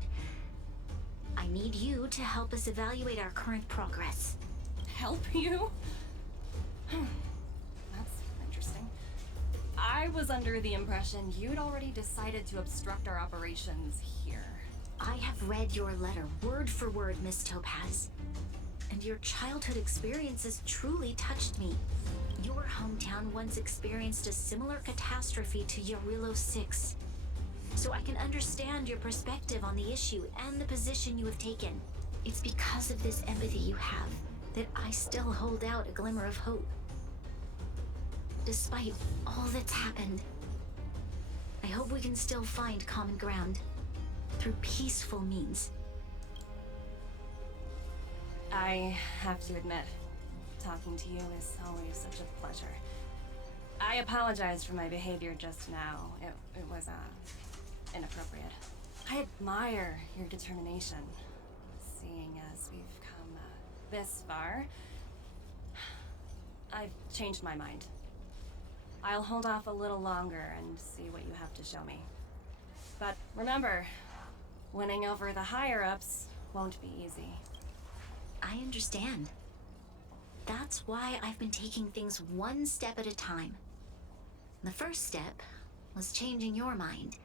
I need you to help us evaluate our current progress. Help you? That's interesting. I was under the impression you'd already decided to obstruct our operations here. I have read your letter word for word, Miss Topaz. And your childhood experiences truly touched me. Your hometown once experienced a similar catastrophe to Jarilo 6. So I can understand your perspective on the issue and the position you have taken. It's because of this empathy you have that I still hold out a glimmer of hope. Despite all that's happened, I hope we can still find common ground through peaceful means. I have to admit, talking to you is always such a pleasure. I apologize for my behavior just now. It was, inappropriate. I admire your determination, seeing as we've come this far. I've changed my mind. I'll hold off a little longer and see what you have to show me. But remember, winning over the higher-ups won't be easy. I understand. That's why I've been taking things one step at a time. The first step was changing your mind.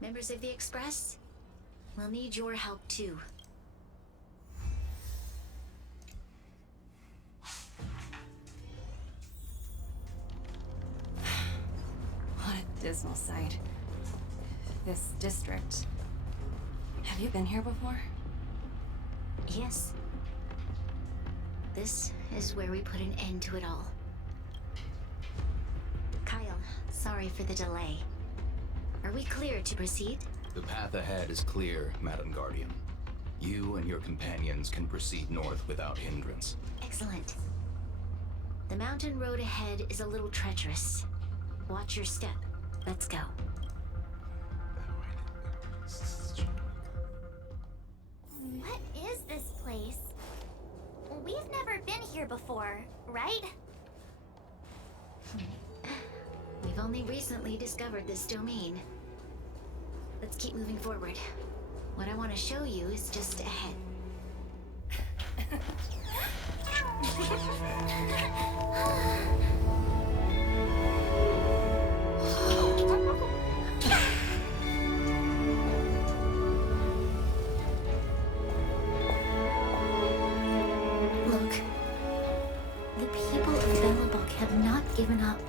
Members of the Express, we'll need your help too. What a dismal sight. This district. Have you been here before? Yes. This is where we put an end to it all. Kyle, sorry for the delay. Are we clear to proceed? The path ahead is clear, Madam Guardian. You and your companions can proceed north without hindrance. Excellent. The mountain road ahead is a little treacherous. Watch your step. Let's go. What is this place? We've never been here before, right? We've only recently discovered this domain. Let's keep moving forward. What I want to show you is just ahead. Look. The people of Belobog have not given up.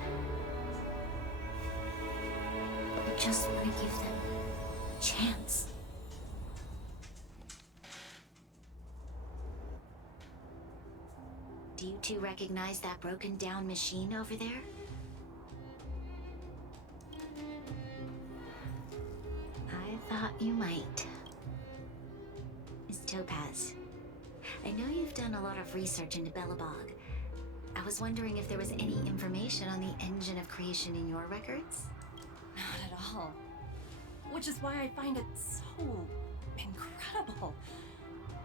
We just want to give them a chance. Do you two recognize that broken down machine over there? I thought you might. Miss Topaz, I know you've done a lot of research into Belobog. I was wondering if there was any information on the engine of creation in your records? Not at all. Which is why I find it so incredible.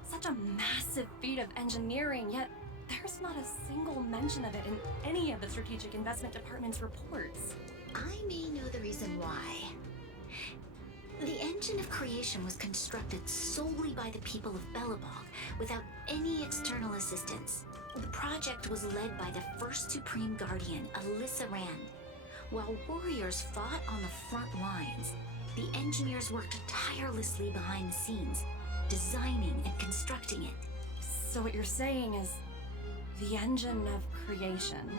Such a massive feat of engineering, yet there's not a single mention of it in any of the Strategic Investment Department's reports. I may know the reason why. The engine of creation was constructed solely by the people of Belobog, without any external assistance. The project was led by the first Supreme Guardian, Alyssa Rand. While warriors fought on the front lines, the engineers worked tirelessly behind the scenes, designing and constructing it. So what you're saying is, the engine of creation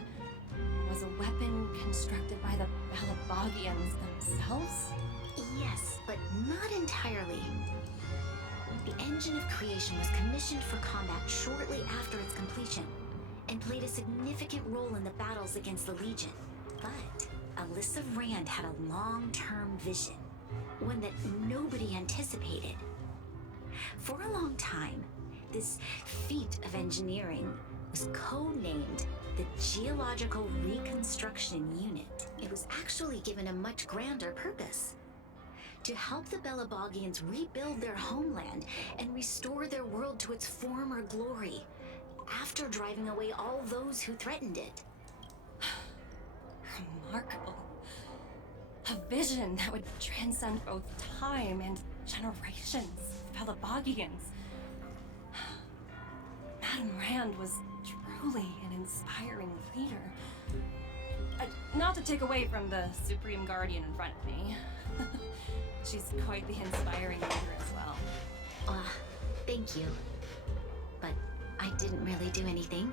was a weapon constructed by the Belabogians themselves? Yes, but not entirely. The engine of creation was commissioned for combat shortly after its completion, and played a significant role in the battles against the Legion. But Alyssa Rand had a long-term vision, one that nobody anticipated. For a long time, this feat of engineering was codenamed the Geological Reconstruction Unit. It was actually given a much grander purpose: to help the Belabogians rebuild their homeland and restore their world to its former glory, after driving away all those who threatened it. Remarkable. A vision that would transcend both time and generations of Belabogians. Madame Rand was truly an inspiring leader. Not to take away from the Supreme Guardian in front of me. She's quite the inspiring leader as well. Thank you. But I didn't really do anything.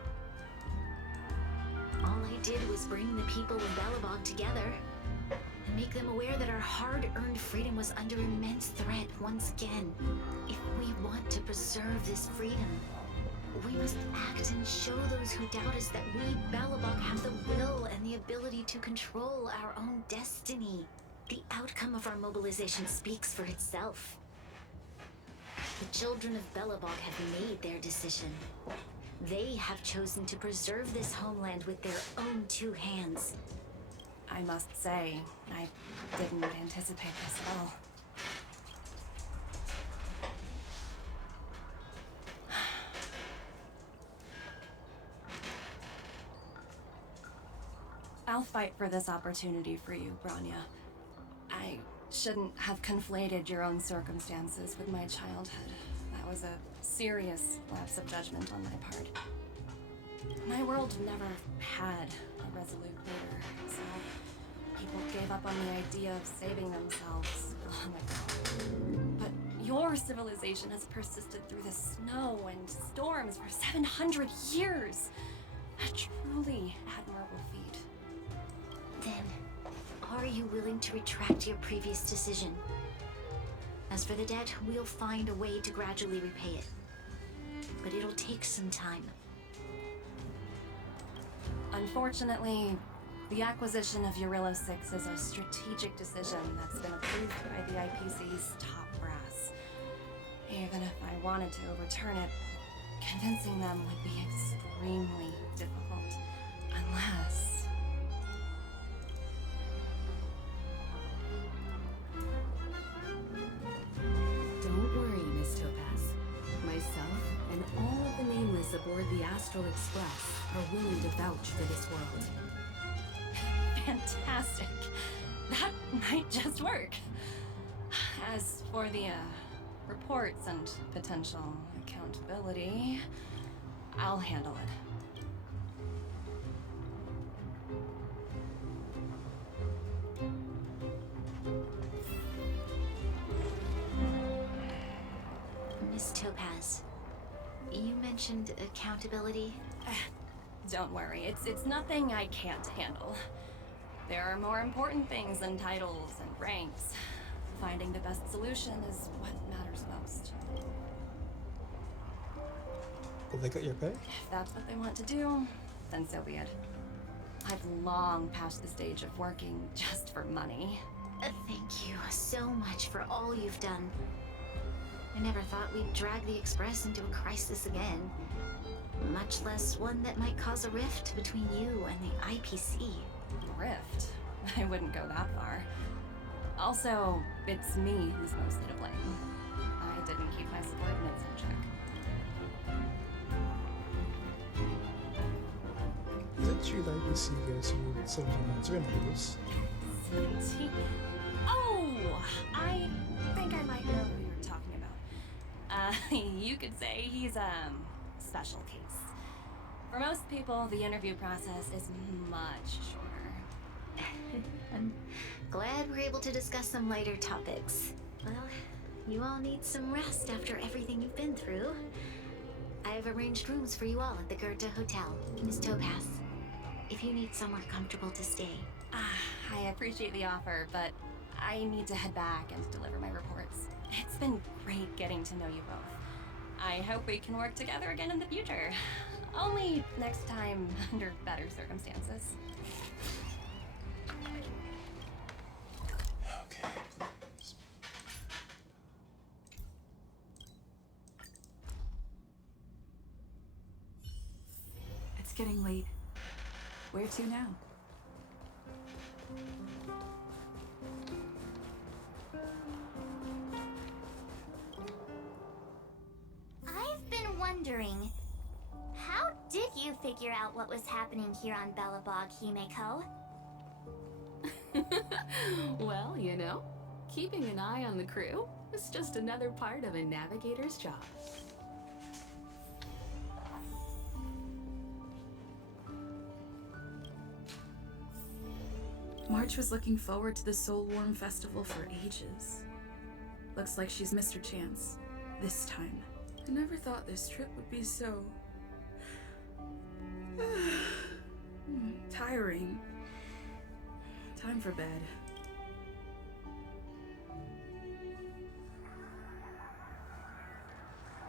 All I did was bring the people of Belobog together and make them aware that our hard-earned freedom was under immense threat once again. If we want to preserve this freedom, we must act and show those who doubt us that we, Belobog, have the will and the ability to control our own destiny. The outcome of our mobilization speaks for itself. The children of Belobog have made their decision. They have chosen to preserve this homeland with their own two hands. I must say, I didn't anticipate this at all. I'll fight for this opportunity for you, Bronya. I shouldn't have conflated your own circumstances with my childhood. That was a serious lapse of judgment on my part. My world never had a resolute leader, so people gave up on the idea of saving themselves long ago. But your civilization has persisted through the snow and storms for 700 years. A truly admirable feat. Then, are you willing to retract your previous decision? As for the debt, we'll find a way to gradually repay it. But it'll take some time. Unfortunately, the acquisition of Jarilo 6 is a strategic decision that's been approved by the IPC's top brass. Even if I wanted to overturn it, convincing them would be extremely difficult. Unless... Don't worry, Miss Topaz. Myself and all of the nameless aboard the Astral Express are willing to vouch for this world. Fantastic. That might just work. As for the reports and potential accountability, I'll handle it. Miss Topaz, you mentioned accountability. Don't worry, it's nothing I can't handle. There are more important things than titles and ranks. Finding the best solution is what matters most. Will they cut your pay? If that's what they want to do, then so be it. I've long passed the stage of working just for money. Thank you so much for all you've done. I never thought we'd drag the Express into a crisis again. Much less one that might cause a rift between you and the IPC. Rift? I wouldn't go that far. Also, it's me who's mostly to blame. I didn't keep my subordinates in check. Is it true that IPC gives you 17 months of interviews? 17? Oh! I think I might know who you're talking about. You could say he's a special case. For most people, the interview process is much shorter. I'm glad we're able to discuss some lighter topics. Well, you all need some rest after everything you've been through. I've arranged rooms for you all at the Goethe Hotel, Miss Topaz. If you need somewhere comfortable to stay. I appreciate the offer, but I need to head back and deliver my reports. It's been great getting to know you both. I hope we can work together again in the future. Only next time under better circumstances. Okay. It's getting late. Where to now? I've been wondering, how did you figure out what was happening here on Belobog, Himeko? Well, you know, keeping an eye on the crew is just another part of a navigator's job. March was looking forward to the Soul Warm Festival for ages. Looks like she's missed her chance. This time. I never thought this trip would be so... tiring. Time for bed.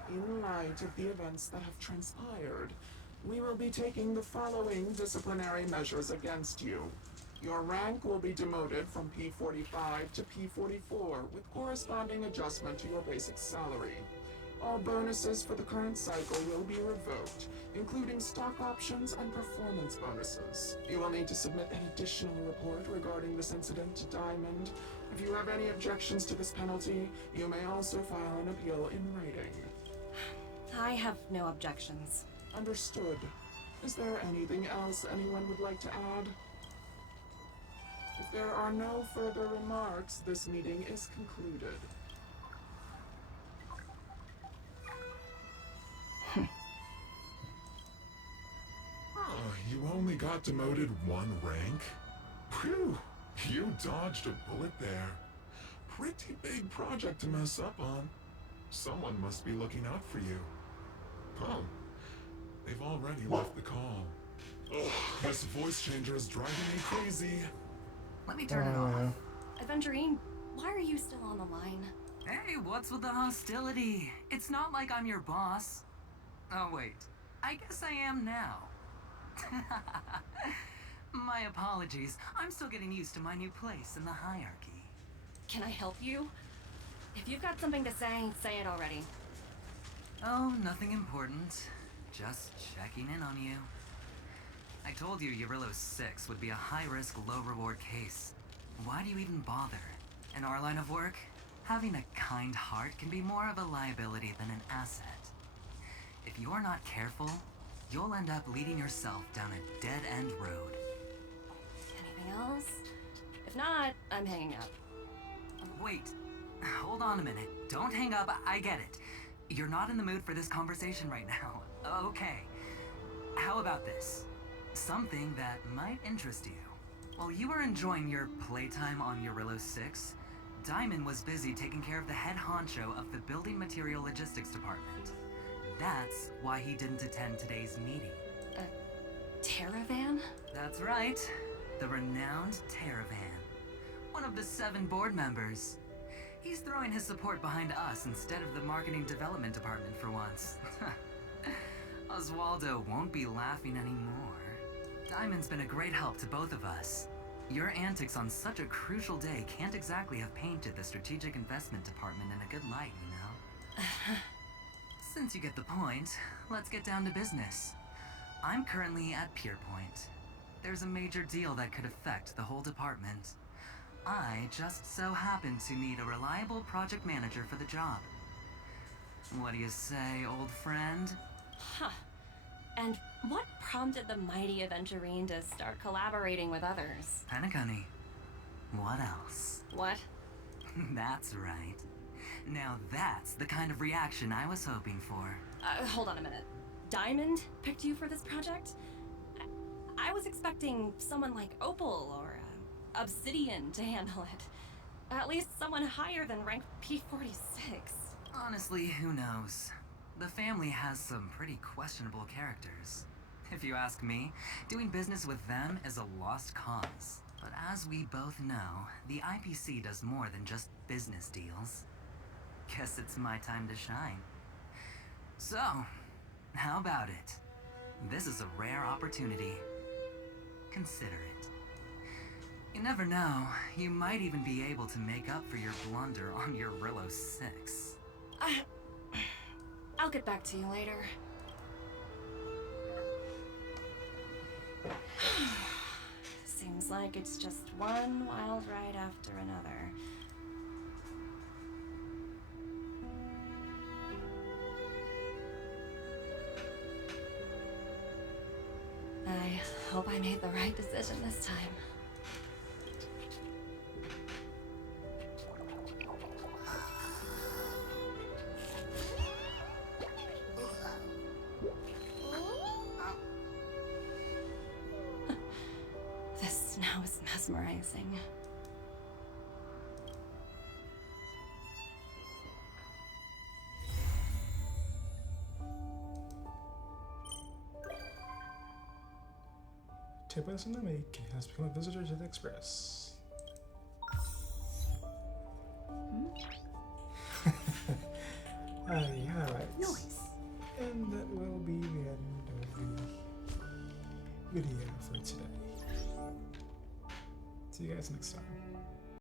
In light of the events that have transpired, we will be taking the following disciplinary measures against you. Your rank will be demoted from P45 to P44 with corresponding adjustment to your basic salary. All bonuses for the current cycle will be revoked, including stock options and performance bonuses. You will need to submit an additional report regarding this incident to Diamond. If you have any objections to this penalty, you may also file an appeal in writing. I have no objections. Understood. Is there anything else anyone would like to add? If there are no further remarks, this meeting is concluded. You only got demoted 1 rank? Phew, you dodged a bullet there. Pretty big project to mess up on. Someone must be looking out for you. Oh, they've already left the call. Oh, this voice changer is driving me crazy. Let me turn it off. Aventurine, why are you still on the line? Hey, what's with the hostility? It's not like I'm your boss. Oh, wait. I guess I am now. My apologies. I'm still getting used to my new place in the hierarchy. Can I help you? If you've got something to say it already. Oh, nothing important. Just checking in on you. I told you Jarilo 6 would be a high-risk, low-reward case. Why do you even bother? In our line of work, having a kind heart can be more of a liability than an asset. If you're not careful, you'll end up leading yourself down a dead-end road. Anything else? If not, I'm hanging up. Wait, hold on a minute. Don't hang up, I get it. You're not in the mood for this conversation right now. Okay. How about this? Something that might interest you. While you were enjoying your playtime on Jarilo 6, Diamond was busy taking care of the head honcho of the Building Material Logistics Department. That's why he didn't attend today's meeting. Terravan? That's right. The renowned Terravan. One of the 7 board members. He's throwing his support behind us instead of the Marketing Development Department for once. Oswaldo won't be laughing anymore. Diamond's been a great help to both of us. Your antics on such a crucial day can't exactly have painted the Strategic Investment Department in a good light, you know? Since you get the point, let's get down to business. I'm currently at Pierpoint. There's a major deal that could affect the whole department. I just so happen to need a reliable project manager for the job. What do you say, old friend? Huh. And what prompted the mighty Aventurine to start collaborating with others? Penacony. What else? What? That's right. Now that's the kind of reaction I was hoping for. Hold on a minute. Diamond picked you for this project? I was expecting someone like Opal or Obsidian to handle it. At least someone higher than rank P46. Honestly, who knows? The family has some pretty questionable characters. If you ask me, doing business with them is a lost cause. But as we both know, the IPC does more than just business deals. Guess it's my time to shine. So, how about it? This is a rare opportunity. Consider it. You never know, you might even be able to make up for your blunder on Jarilo 6. I'll get back to you later. Seems like it's just one wild ride after another. I hope I made the right decision this time. This snow was mesmerizing. Tibas in the Make has become a visitor to the Express. Alright. Nice. And that will be the end of the video for today. See you guys next time.